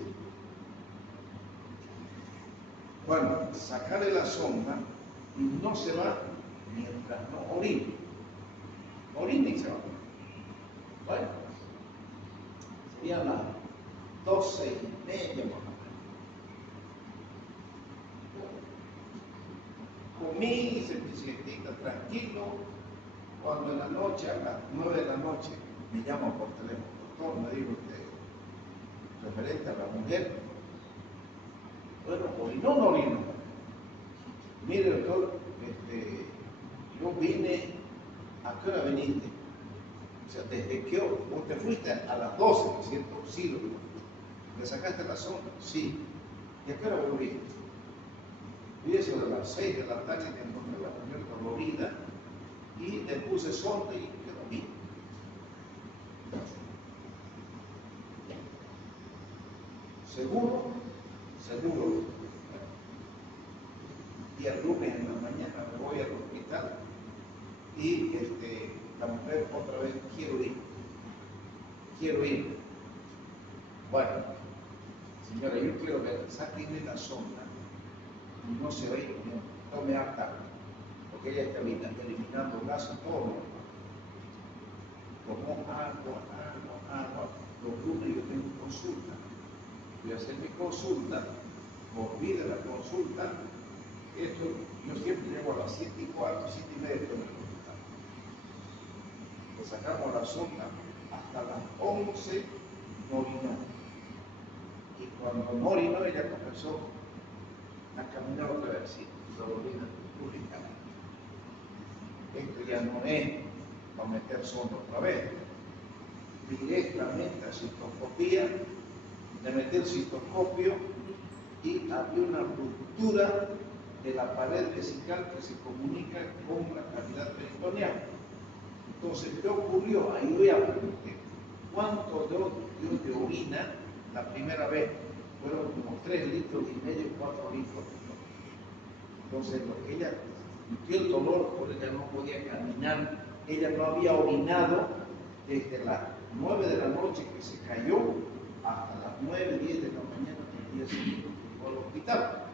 Bueno, sacarle la sonda y no se va mientras no orine. Orine y se va. Bueno, sería las 12:30 más o menos. Comí, hice mi siestita tranquilo, cuando en la noche, a las 9 de la noche, me llaman por teléfono, doctor, me dijo usted, referente a la mujer, bueno, orinó o no orinó. Mire, doctor, yo vine, ¿a qué hora viniste? O sea, ¿desde qué hora? Vos te fuiste a las 12, ¿no es cierto? Sí, doctor. ¿Le sacaste la sonda? Sí. ¿Y a qué hora volviste? Y eso de las 6 de la tarde me encontré la mujer dolorida y le puse sonda y quedó bien. ¿Seguro? Seguro. Y el lunes en la mañana me voy al hospital y la mujer otra vez, quiero ir. Bueno, señora, yo quiero ver, sáquenme la sonda y no se va a ir, no me harta, porque ella está eliminando gases, todo. Tomó agua, los lunes yo tengo consulta, voy a hacer mi consulta, volví de la consulta. Esto, yo siempre llego a las 7:15, 7:30 en el hospital. Le sacamos la sonda hasta las 11, no orinó. Y cuando no orinó, ella comenzó a caminar otra vez, así, dolorida, pública. Esto ya no es para meter sonda otra vez. Directamente a citoscopía, le metí el citoscopio y había una ruptura de la pared vesical que se comunica con la cavidad peritoneal. Entonces, ¿qué ocurrió? Ahí voy a preguntar, ¿cuánto dio de orina la primera vez? Fueron como 3,5 litros, 4 litros. Entonces, lo que ella sintió el dolor, por ella no podía caminar, ella no había orinado desde las 9 de la noche que se cayó hasta las 9, 10 de la mañana del día siguiente que llegó al hospital.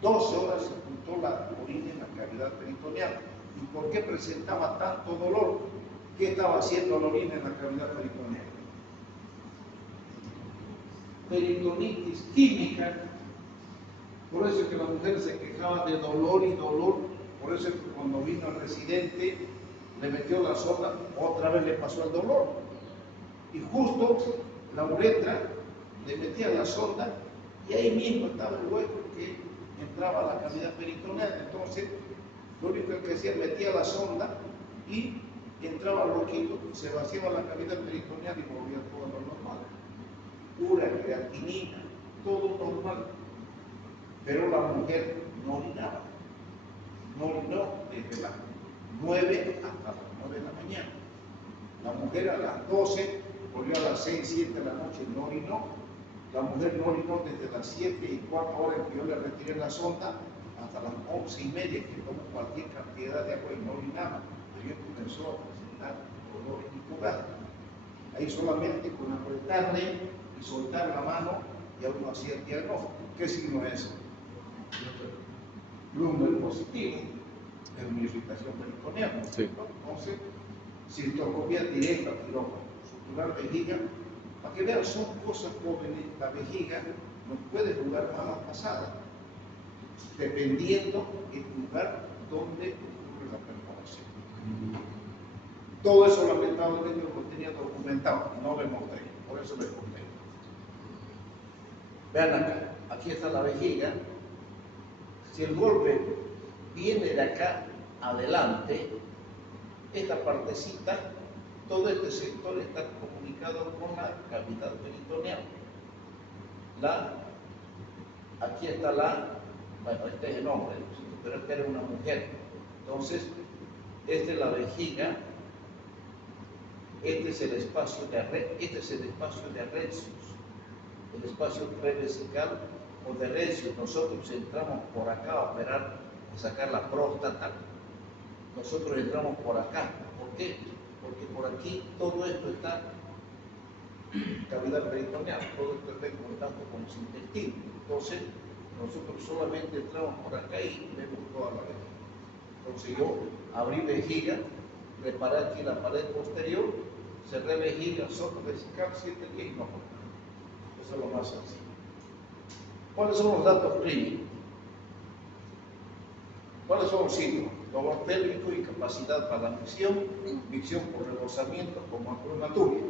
12 horas se juntó la orina en la cavidad peritoneal. ¿Y por qué presentaba tanto dolor? ¿Qué estaba haciendo la orina en la cavidad peritoneal? Peritonitis química. Por eso es que la mujer se quejaba de dolor y dolor. Por eso es que cuando vino el residente, le metió la sonda, otra vez le pasó el dolor. Y justo la uretra le metía la sonda y ahí mismo estaba el hueco que entraba a la cavidad peritoneal. Entonces, lo único que hacía, metía la sonda y entraba al huequito, se vaciaba la cavidad peritoneal y volvía todo a lo normal. Pura creatinina, todo normal. Pero la mujer no orinaba. No orinó desde las 9 hasta las 9 de la mañana. La mujer a las 12, volvió a las 6, 7 de la noche, no orinó. La mujer no orinó desde las 7:15 que yo le retiré la sonda hasta las 11:30 que tomó cualquier cantidad de agua y no orinaba. Ella comenzó a presentar dolor incubar. Ahí solamente con apretarle y soltar la mano ya uno hacía el diagnóstico. ¿Qué signo es eso? Lumbar positivo, es una irritación peritoneal. Sí. Entonces, citoscopía directa, quirófano, suturar vejiga. Para que vean, son cosas jóvenes. La vejiga nos puede jugar malas pasadas, dependiendo del lugar donde ocurre la perforación. Todo eso lamentablemente lo tenía documentado, no le mostré, por eso les conté. Vean acá, aquí está la vejiga. Si el golpe viene de acá adelante, esta partecita, todo este sector está comunicado con la cavidad peritoneal. Aquí está bueno, este es el hombre, pero esta era una mujer. Entonces, esta es la vejiga, este es el espacio de arrecios, el espacio prevesical o de recios. Nosotros entramos por acá a operar, a sacar la próstata. Nosotros entramos por acá. ¿Por qué? Porque por aquí todo esto está cavidad peritoneal, todo esto está en contacto con los intestinos. Entonces, nosotros solamente entramos por acá y vemos toda la vejiga. Entonces yo abrí vejiga, reparé aquí la pared posterior, cerré vejiga, soplo vesical, 7 días y no. Eso es lo más sencillo. ¿Cuáles son los datos clínicos? ¿Cuáles son los síntomas? Dolor pélvico, incapacidad para la micción por rebosamiento como acromaturia.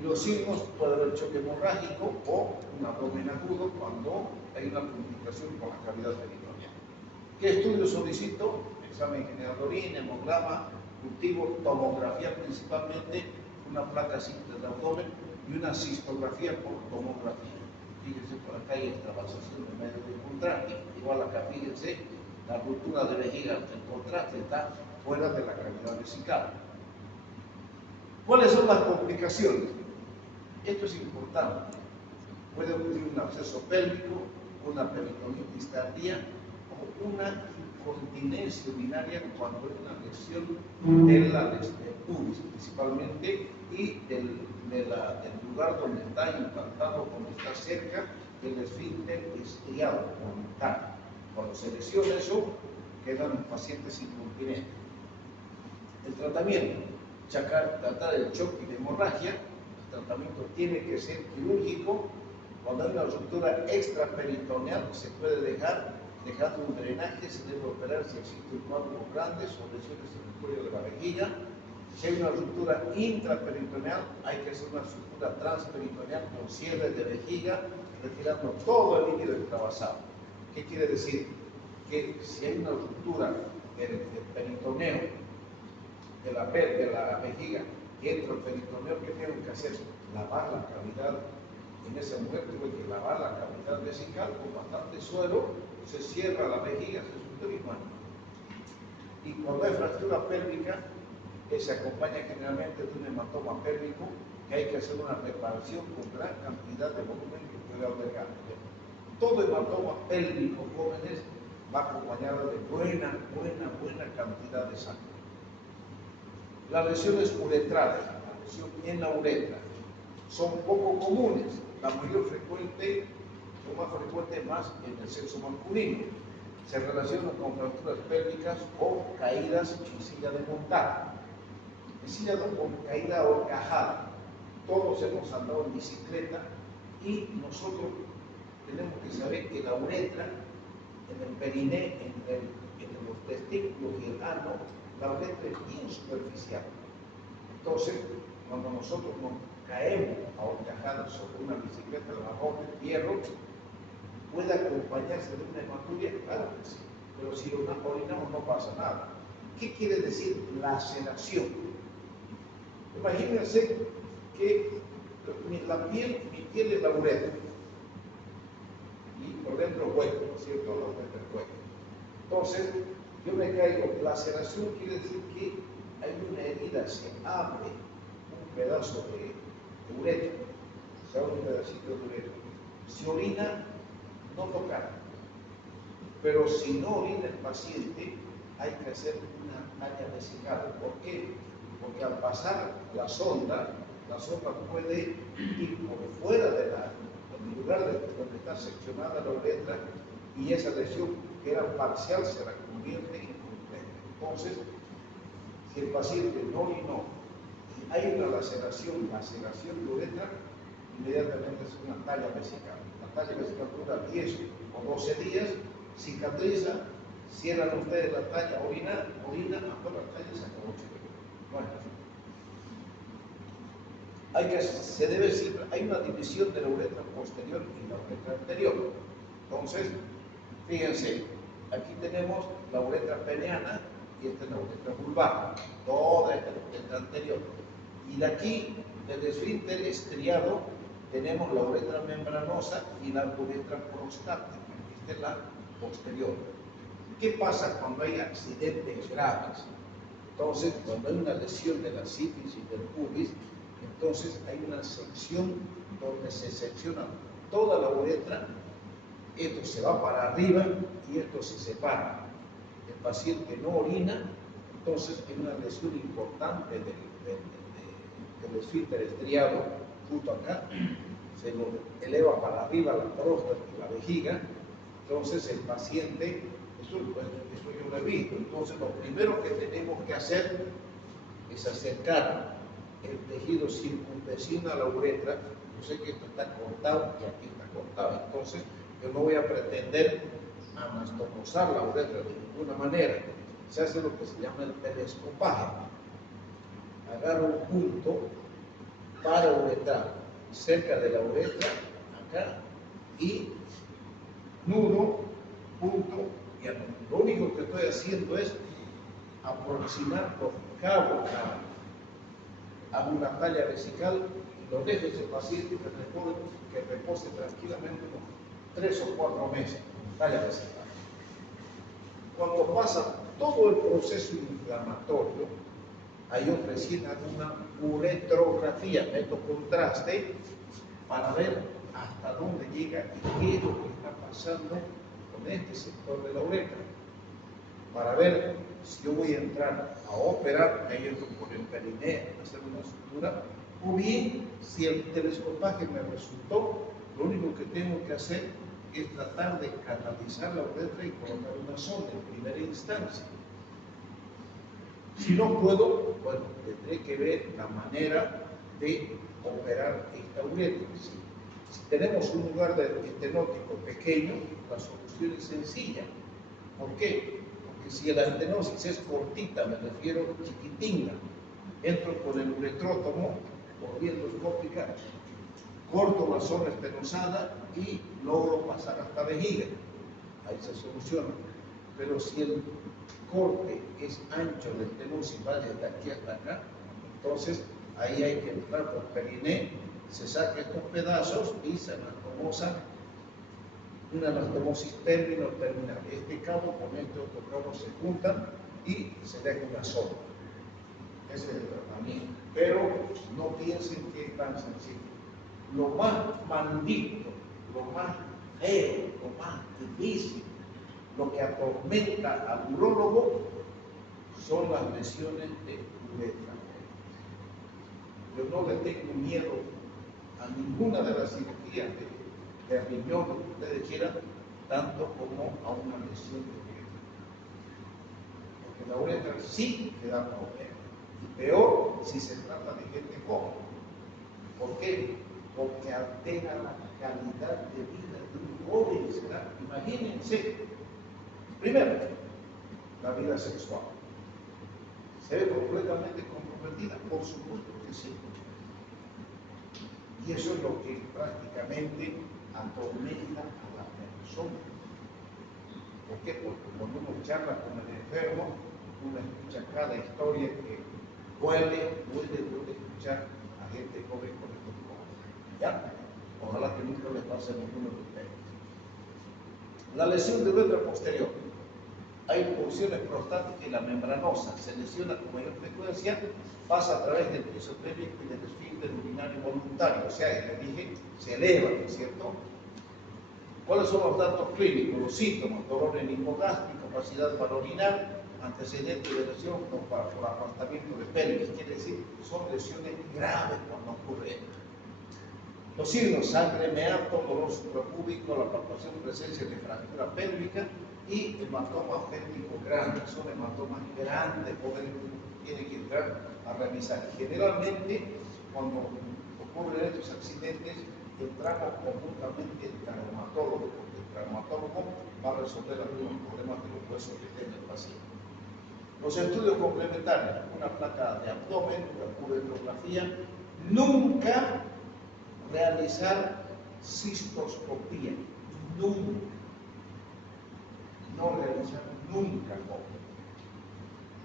Y los signos puede haber choque hemorrágico o un abdomen agudo cuando hay una complicación con la cavidad peritoneal. ¿Qué estudio solicito? Examen general de orina, hemograma, cultivo, tomografía principalmente, una placa simple del abdomen y una cistografía por tomografía. Fíjense, por acá hay extravasación de medio de contraste. Igual acá, fíjense, la ruptura de vejiga del contraste está fuera de la cavidad vesical. ¿Cuáles son las complicaciones? Esto es importante. Puede ocurrir un absceso pélvico, una peritonitis tardía o una incontinencia urinaria cuando hay una lesión de la pubis principalmente y del lugar donde está implantado, donde está cerca el esfínter estriado frontal. Cuando se lesiona eso, quedan pacientes incontinentes. El tratamiento, tratar el choque de hemorragia, el tratamiento tiene que ser quirúrgico. Cuando hay una ruptura extraperitoneal, se puede dejar dejando un drenaje, se debe operar si existe un coágulo grande o lesiones en el cuello de la vejiga. Si hay una ruptura intraperitoneal, hay que hacer una sutura transperitoneal con cierre de vejiga, retirando todo el líquido extravasado. ¿Qué quiere decir? Que si hay una ruptura del peritoneo, de la vejiga, que entra el peritoneo, ¿qué tienen que hacer? Lavar la cavidad. En esa mujer tuve que lavar la cavidad vesical con bastante suero, se cierra la vejiga, se sutura y mano. Y cuando hay fractura pélvica, se acompaña generalmente de un hematoma pélvico, que hay que hacer una reparación con gran cantidad de volumen que puede albergar. Todo hematoma pélvico, jóvenes, va acompañado de buena cantidad de sangre. Las lesiones uretrales, la lesión en la uretra, son poco comunes. La mayor frecuente, lo más frecuente más en el sexo masculino. Se relaciona con fracturas pélvicas o caídas en silla de montar. En silla de caída horcajada. Todos hemos andado en bicicleta y nosotros tenemos que saber que la uretra, en el periné, en los testículos y el ano, la uretra es bien superficial. Entonces, cuando nosotros nos caemos a horcajadas sobre una bicicleta de vapor de hierro, puede acompañarse de una hematuria, claro que sí, pero si orinamos no pasa nada. ¿Qué quiere decir laceración? Imagínense que mi piel es la uretra y por dentro hueco, ¿no es cierto? La uretra es hueco. Entonces, yo me caigo. Laceración quiere decir que hay una herida, se abre un pedazo de uretra, se abre un pedacito de uretra. Si orina, no tocar. Pero si no orina el paciente, hay que hacer una talla vesical. ¿Por qué? Porque al pasar la sonda puede ir por fuera del lugar donde está seccionada la uretra y esa lesión que era parcial se la convierte en completa. Entonces, si el paciente no orinó y hay una laceración de uretra, inmediatamente es una talla vesical. La talla vesical dura 10 o 12 días, cicatriza, cierran ustedes la talla, orina, hasta la talla se acabó. Bueno, hay una división de la uretra posterior y la uretra anterior. Entonces, fíjense, aquí tenemos la uretra peneana y esta es la uretra vulvar, toda esta es la uretra anterior. Y de aquí, del esfínter estriado, tenemos la uretra membranosa y la uretra prostática, esta es la posterior. ¿Qué pasa cuando hay accidentes graves? Entonces, cuando hay una lesión de la sífilis y del pubis, entonces hay una sección donde se secciona toda la uretra, esto se va para arriba y esto se separa. El paciente no orina, entonces hay una lesión importante del esfínter estriado, justo acá, se lo eleva para arriba la próstata y la vejiga, entonces el paciente, eso yo lo he visto, entonces lo primero que tenemos que hacer es acercar el tejido tejido circunvecina la uretra. Yo sé que esto está cortado y aquí está cortado, entonces yo no voy a pretender anastomosar la uretra de ninguna manera. Se hace lo que se llama el telescopaje. Agarro un punto parauretral cerca de la uretra, acá, y nudo, punto, y lo único que estoy haciendo es aproximar los cabos. Hago una talla vesical y lo dejo a ese paciente que repose tranquilamente unos 3 o 4 meses, talla vesical. Cuando pasa todo el proceso inflamatorio, ahí yo recién hago una uretrografía, meto contraste para ver hasta dónde llega y qué es lo que está pasando con este sector de la uretra. Para ver si yo voy a entrar a operar, ahí entro por el periné, hacer una sutura, o bien si el telescopaje me resultó, lo único que tengo que hacer es tratar de canalizar la uretra y colocar una sonda en primera instancia. Si no puedo, bueno, tendré que ver la manera de operar esta uretra. Si tenemos un lugar estenótico pequeño, la solución es sencilla. ¿Por qué? Porque si la estenosis es cortita, me refiero chiquitinga, entro con el uretrótomo por vía endoscópica, corto la zona estenosada y logro pasar hasta vejiga. Ahí se soluciona. Pero si el corte es ancho de estenosis, va desde aquí hasta acá, entonces ahí hay que entrar por periné, se saca estos pedazos y se anastomosa, una anastomosis terminal. Este cabo con este otro cabo se juntan y se deja una sonda. Ese es el tratamiento. Pero no piensen que es tan sencillo. Lo más maldito, lo más feo, lo más difícil, lo que atormenta al urólogo son las lesiones de uretra. Yo no le tengo miedo a ninguna de las cirugías de riñón, lo que ustedes quieran, tanto como a una lesión de uretra. Porque la uretra sí que da problemas. Y peor si se trata de gente joven. ¿Por qué? Porque altera la calidad de vida de un joven. Imagínense, primero, la vida sexual. ¿Se ve completamente comprometida? Por supuesto que sí. Y eso es lo que prácticamente atormenta a la persona. ¿Por qué? Porque cuando uno charla con el enfermo, uno escucha cada historia que duele escuchar a gente joven con estos problemas. ¿Ya? Ojalá que nunca les pase a ninguno de ustedes. La lesión de uretra posterior. Hay porciones prostáticas y la membranosa se lesiona con mayor frecuencia, pasa a través del piso pélvico y del esfínter urinario voluntario, o sea, le dije, se eleva, ¿no es cierto? ¿Cuáles son los datos clínicos? Los síntomas: dolor en hipogástrico, capacidad para orinar, antecedentes de lesión por apartamiento de pelvis, quiere decir, son lesiones graves cuando ocurre esto. Los signos: sangre, meato, dolor suprapúbico, la palpación, presencia de fractura pélvica y hematoma pélvico grande. Son hematomas grandes, tiene que entrar a revisar. Generalmente, cuando ocurren estos accidentes, entramos conjuntamente el traumatólogo, porque el traumatólogo va a resolver algunos problemas de los huesos que tiene el paciente. Los estudios complementarios: una placa de abdomen, una uretrografía, nunca realizar cistoscopía, nunca. No realizar nunca.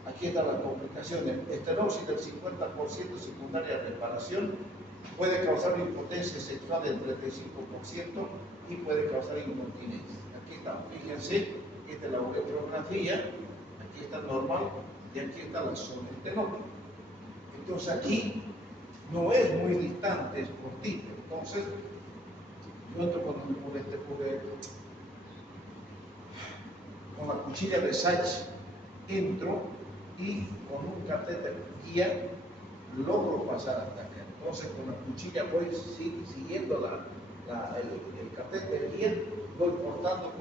Aquí están las complicaciones: estenosis del 50%, secundaria a reparación, puede causar impotencia sexual del 35% y puede causar incontinencia. Aquí está, fíjense, esta es la uretrografía, aquí está el normal y aquí está la zona estenótica. Entonces aquí no es muy distante, es cortito. Entonces, yo entro con la cuchilla de Sachs, entro y con un catéter guía logro pasar hasta acá. Entonces, con la cuchilla voy siguiendo el catéter guía, voy cortando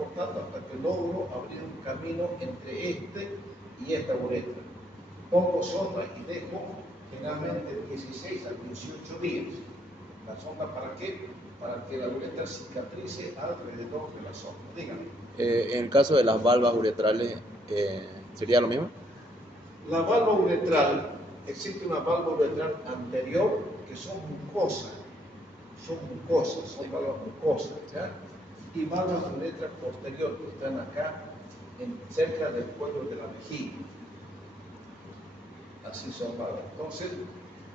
hasta que logro abrir un camino entre este y esta uretra. Pongo sonda y dejo generalmente 16 a 18 días. ¿La sonda para qué? Para que la uretra cicatrice alrededor de la sonda. Díganme. En el caso de las valvas uretrales, ¿sería lo mismo? La válvula uretral, existe una válvula uretral anterior que son mucosas, son válvulas mucosas, ¿ya? Y válvulas uretral posterior que están acá, cerca del cuello de la vejiga. Así son válvulas. Entonces,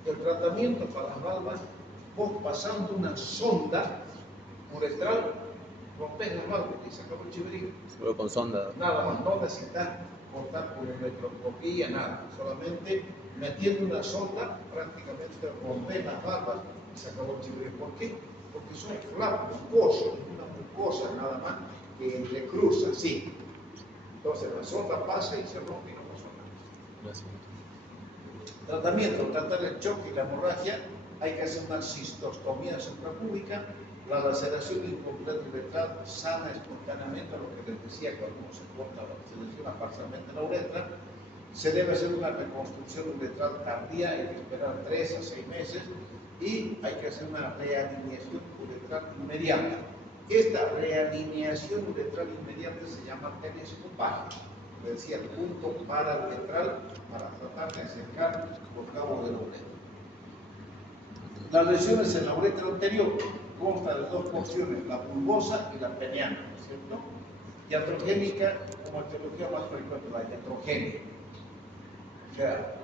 el tratamiento para las válvulas, vos pasando una sonda uretral, rompes las válvulas y se acabó el chiverío. Solo con sonda. Nada más, no necesitas cortar por electroscopía, nada. Solamente metiendo una sonda, prácticamente romper las válvulas y se acabó el chiverío. ¿Por qué? Porque son flapos, mucosos, una mucosa nada más que entrecruza, así. Entonces la sonda pasa y se rompe y no pasó nada. Gracias. Tratamiento, tratar el choque y la hemorragia, hay que hacer una cistostomía suprapúbica, la laceración incompleta uretral sana espontáneamente, lo que les decía cuando se corta, se lesiona parcialmente la uretra. Se debe hacer una reconstrucción uretral tardía, hay que esperar 3 a 6 meses, y hay que hacer una realineación uretral inmediata. Esta realineación uretral inmediata se llama telescopaje. Le decía, el punto parauretral para tratar de acercar los cabos de la uretra. Las lesiones en la uretra anterior constan de 2 porciones, la bulbosa y la peniana, ¿no es cierto? Iatrogénica, como etiología más frecuente, la iatrogénica. O sea,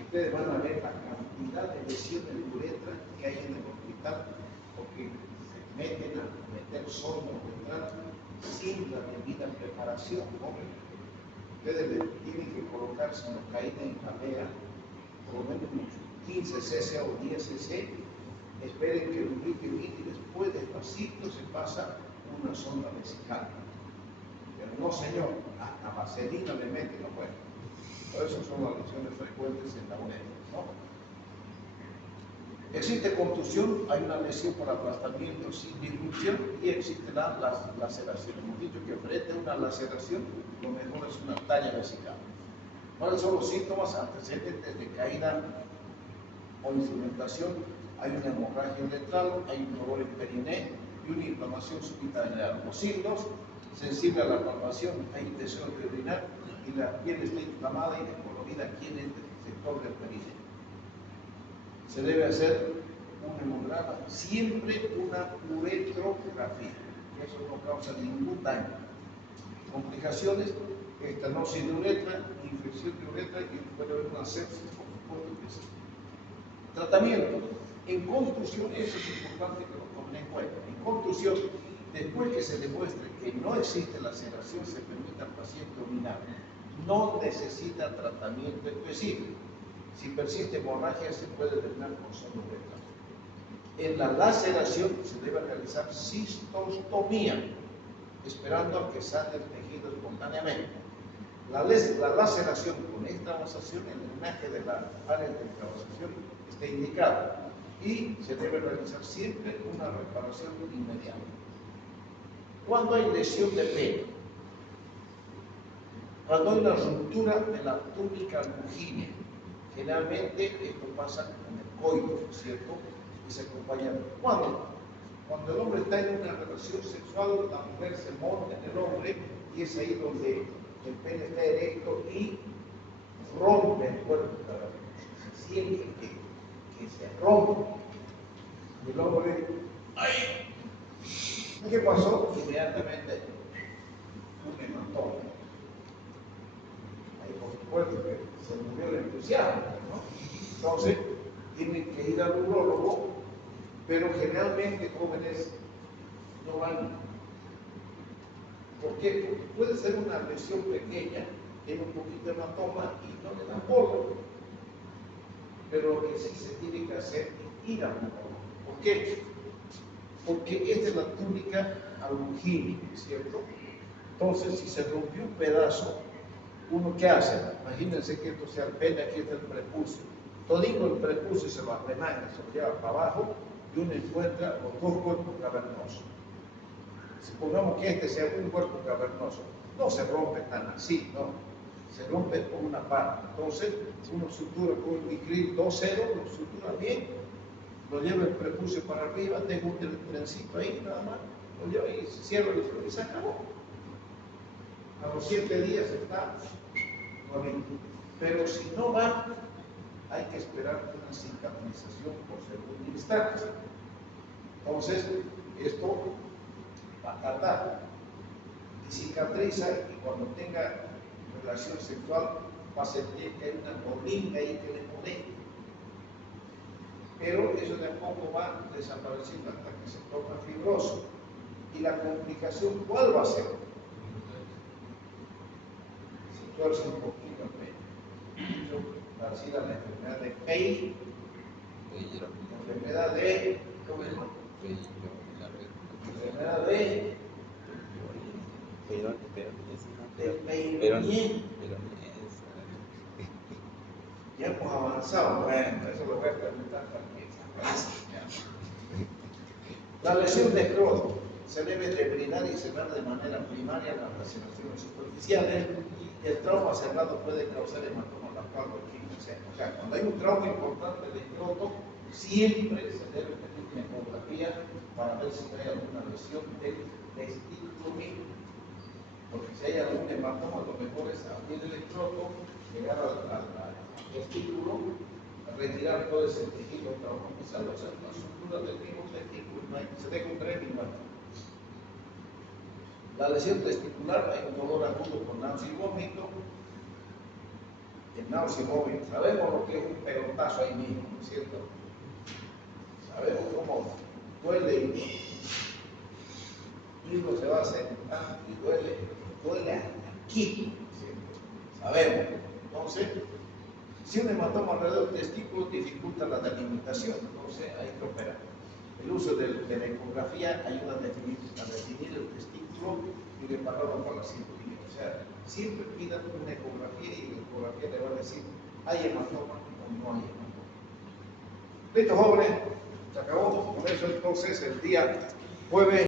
ustedes van a ver la cantidad de lesiones de uretra que hay en el hospital, porque se meten a meter sonda uretral sin la debida preparación, ¿no? Ustedes tienen que colocar sinocaína en la vea, por lo menos unos 15 cc o 10 cc, esperen que lubrique bien y después despacito se pasa una sonda vesical. Pero no, señor, hasta vaselina le meten, no puede. Por eso son las lesiones frecuentes en la uretra, ¿no? Existe contusión, hay una lesión por aplastamiento sin disrupción y existe la laceración. Hemos dicho que frente a una laceración, lo mejor es una talla vesical. ¿Cuáles son los síntomas antecedentes de caída o instrumentación? Hay una hemorragia uretral, hay un dolor en periné y una inflamación súbita general. Los signos, sensible a la palpación, hay intención de orinar y la piel está inflamada y descolorida aquí en el sector del periné. Se debe hacer un hemograma, siempre una uretrografía. Eso no causa ningún daño. Complicaciones, estenosis de uretra, infección de uretra y puede haber una sepsis, por supuesto que sí. Tratamiento. En contusión, eso es importante que lo tomen en cuenta. En contusión, después que se demuestre que no existe laceración, se permite al paciente orinar. No necesita tratamiento específico. Si persiste hemorragia, se puede drenar con sonda uretral. En la laceración se debe realizar cistostomía, esperando a que sane el tejido espontáneamente. La laceración con extravasación, el drenaje de la área de extravasación está indicado y se debe realizar siempre una reparación inmediata. Cuando hay lesión de pene, cuando hay una ruptura de la túnica longínea, generalmente esto pasa en el coito, ¿cierto? Y se acompaña. ¿Cuándo? Cuando el hombre está en una relación sexual, la mujer se monta en el hombre y es ahí donde el pene está erecto y rompe el cuerpo cavernoso. Se siente que se rompe. Y el hombre, ¡ay! ¿Qué pasó? Inmediatamente un hematoma. Ahí por supuesto que se murió el entusiasmo, ¿no? Entonces, tienen que ir al urólogo, pero generalmente jóvenes no van. ¿Por qué? Porque puede ser una lesión pequeña, tiene un poquito de hematoma y no le dan polvo. Pero lo que sí se tiene que hacer es ir al urólogo. ¿Por qué? Porque esta es la túnica longínea, ¿cierto? Entonces, si se rompió un pedazo, ¿uno qué hace? Imagínense que esto sea el pene, aquí está el prepucio. Todito el prepucio se lo arremanga, se lo lleva para abajo y uno encuentra los 2 cuerpos cavernosos. Supongamos que este sea un cuerpo cavernoso, no se rompe tan así, ¿no? se rompe por una parte. Entonces, uno sutura con un micril 2-0, lo sutura bien, lo lleva el prepucio para arriba, tengo un trencito ahí nada más, lo lleva y cierra el flor y se acabó. A los 7 días está nuevito. Pero si no va, hay que esperar una cicatrización por segunda instancia. Entonces, esto va a tardar. Y cicatriza y cuando tenga relación sexual va a sentir que hay una bolinga ahí que le molesta. Pero eso tampoco va desapareciendo hasta que se torna fibroso. ¿Y la complicación cuál va a ser? Se tuerce un poquito el pelo. Parecida a la enfermedad de Pey, la enfermedad de Peyronie. Ya hemos avanzado, bueno, eso lo voy a preguntar también. La lesión de escroto se debe debrinar y cerrar de manera primaria las laceraciones superficiales. El trauma cerrado puede causar hematoma lacual o quimio. O sea, cuando hay un trauma importante de escroto, siempre se debe pedir una ecografía para ver si hay alguna lesión del testículo mismo. Porque si hay algún hematoma, lo mejor es abrir el escroto, llegar al testículo, retirar todo ese tejido traumatizado, o sea, la sutura del mismo testículo, no hay, se deja un tren y no hay. La lesión testicular, hay un dolor agudo con náusea y vómito. El náusea y vómito, sabemos lo que es un pelotazo ahí mismo, ¿no es cierto? Sabemos cómo duele y uno se va a sentar y duele aquí, ¿sí? Sabemos. Entonces, si un hematoma alrededor del testículo dificulta la delimitación, entonces hay que operar. El uso de la ecografía ayuda a definir el testículo y repararlo para la cirugía. O sea, siempre pidan una ecografía y la ecografía le va a decir, ¿hay hematoma o no hay hematoma? Listo, jóvenes, se acabó. Por eso entonces el día jueves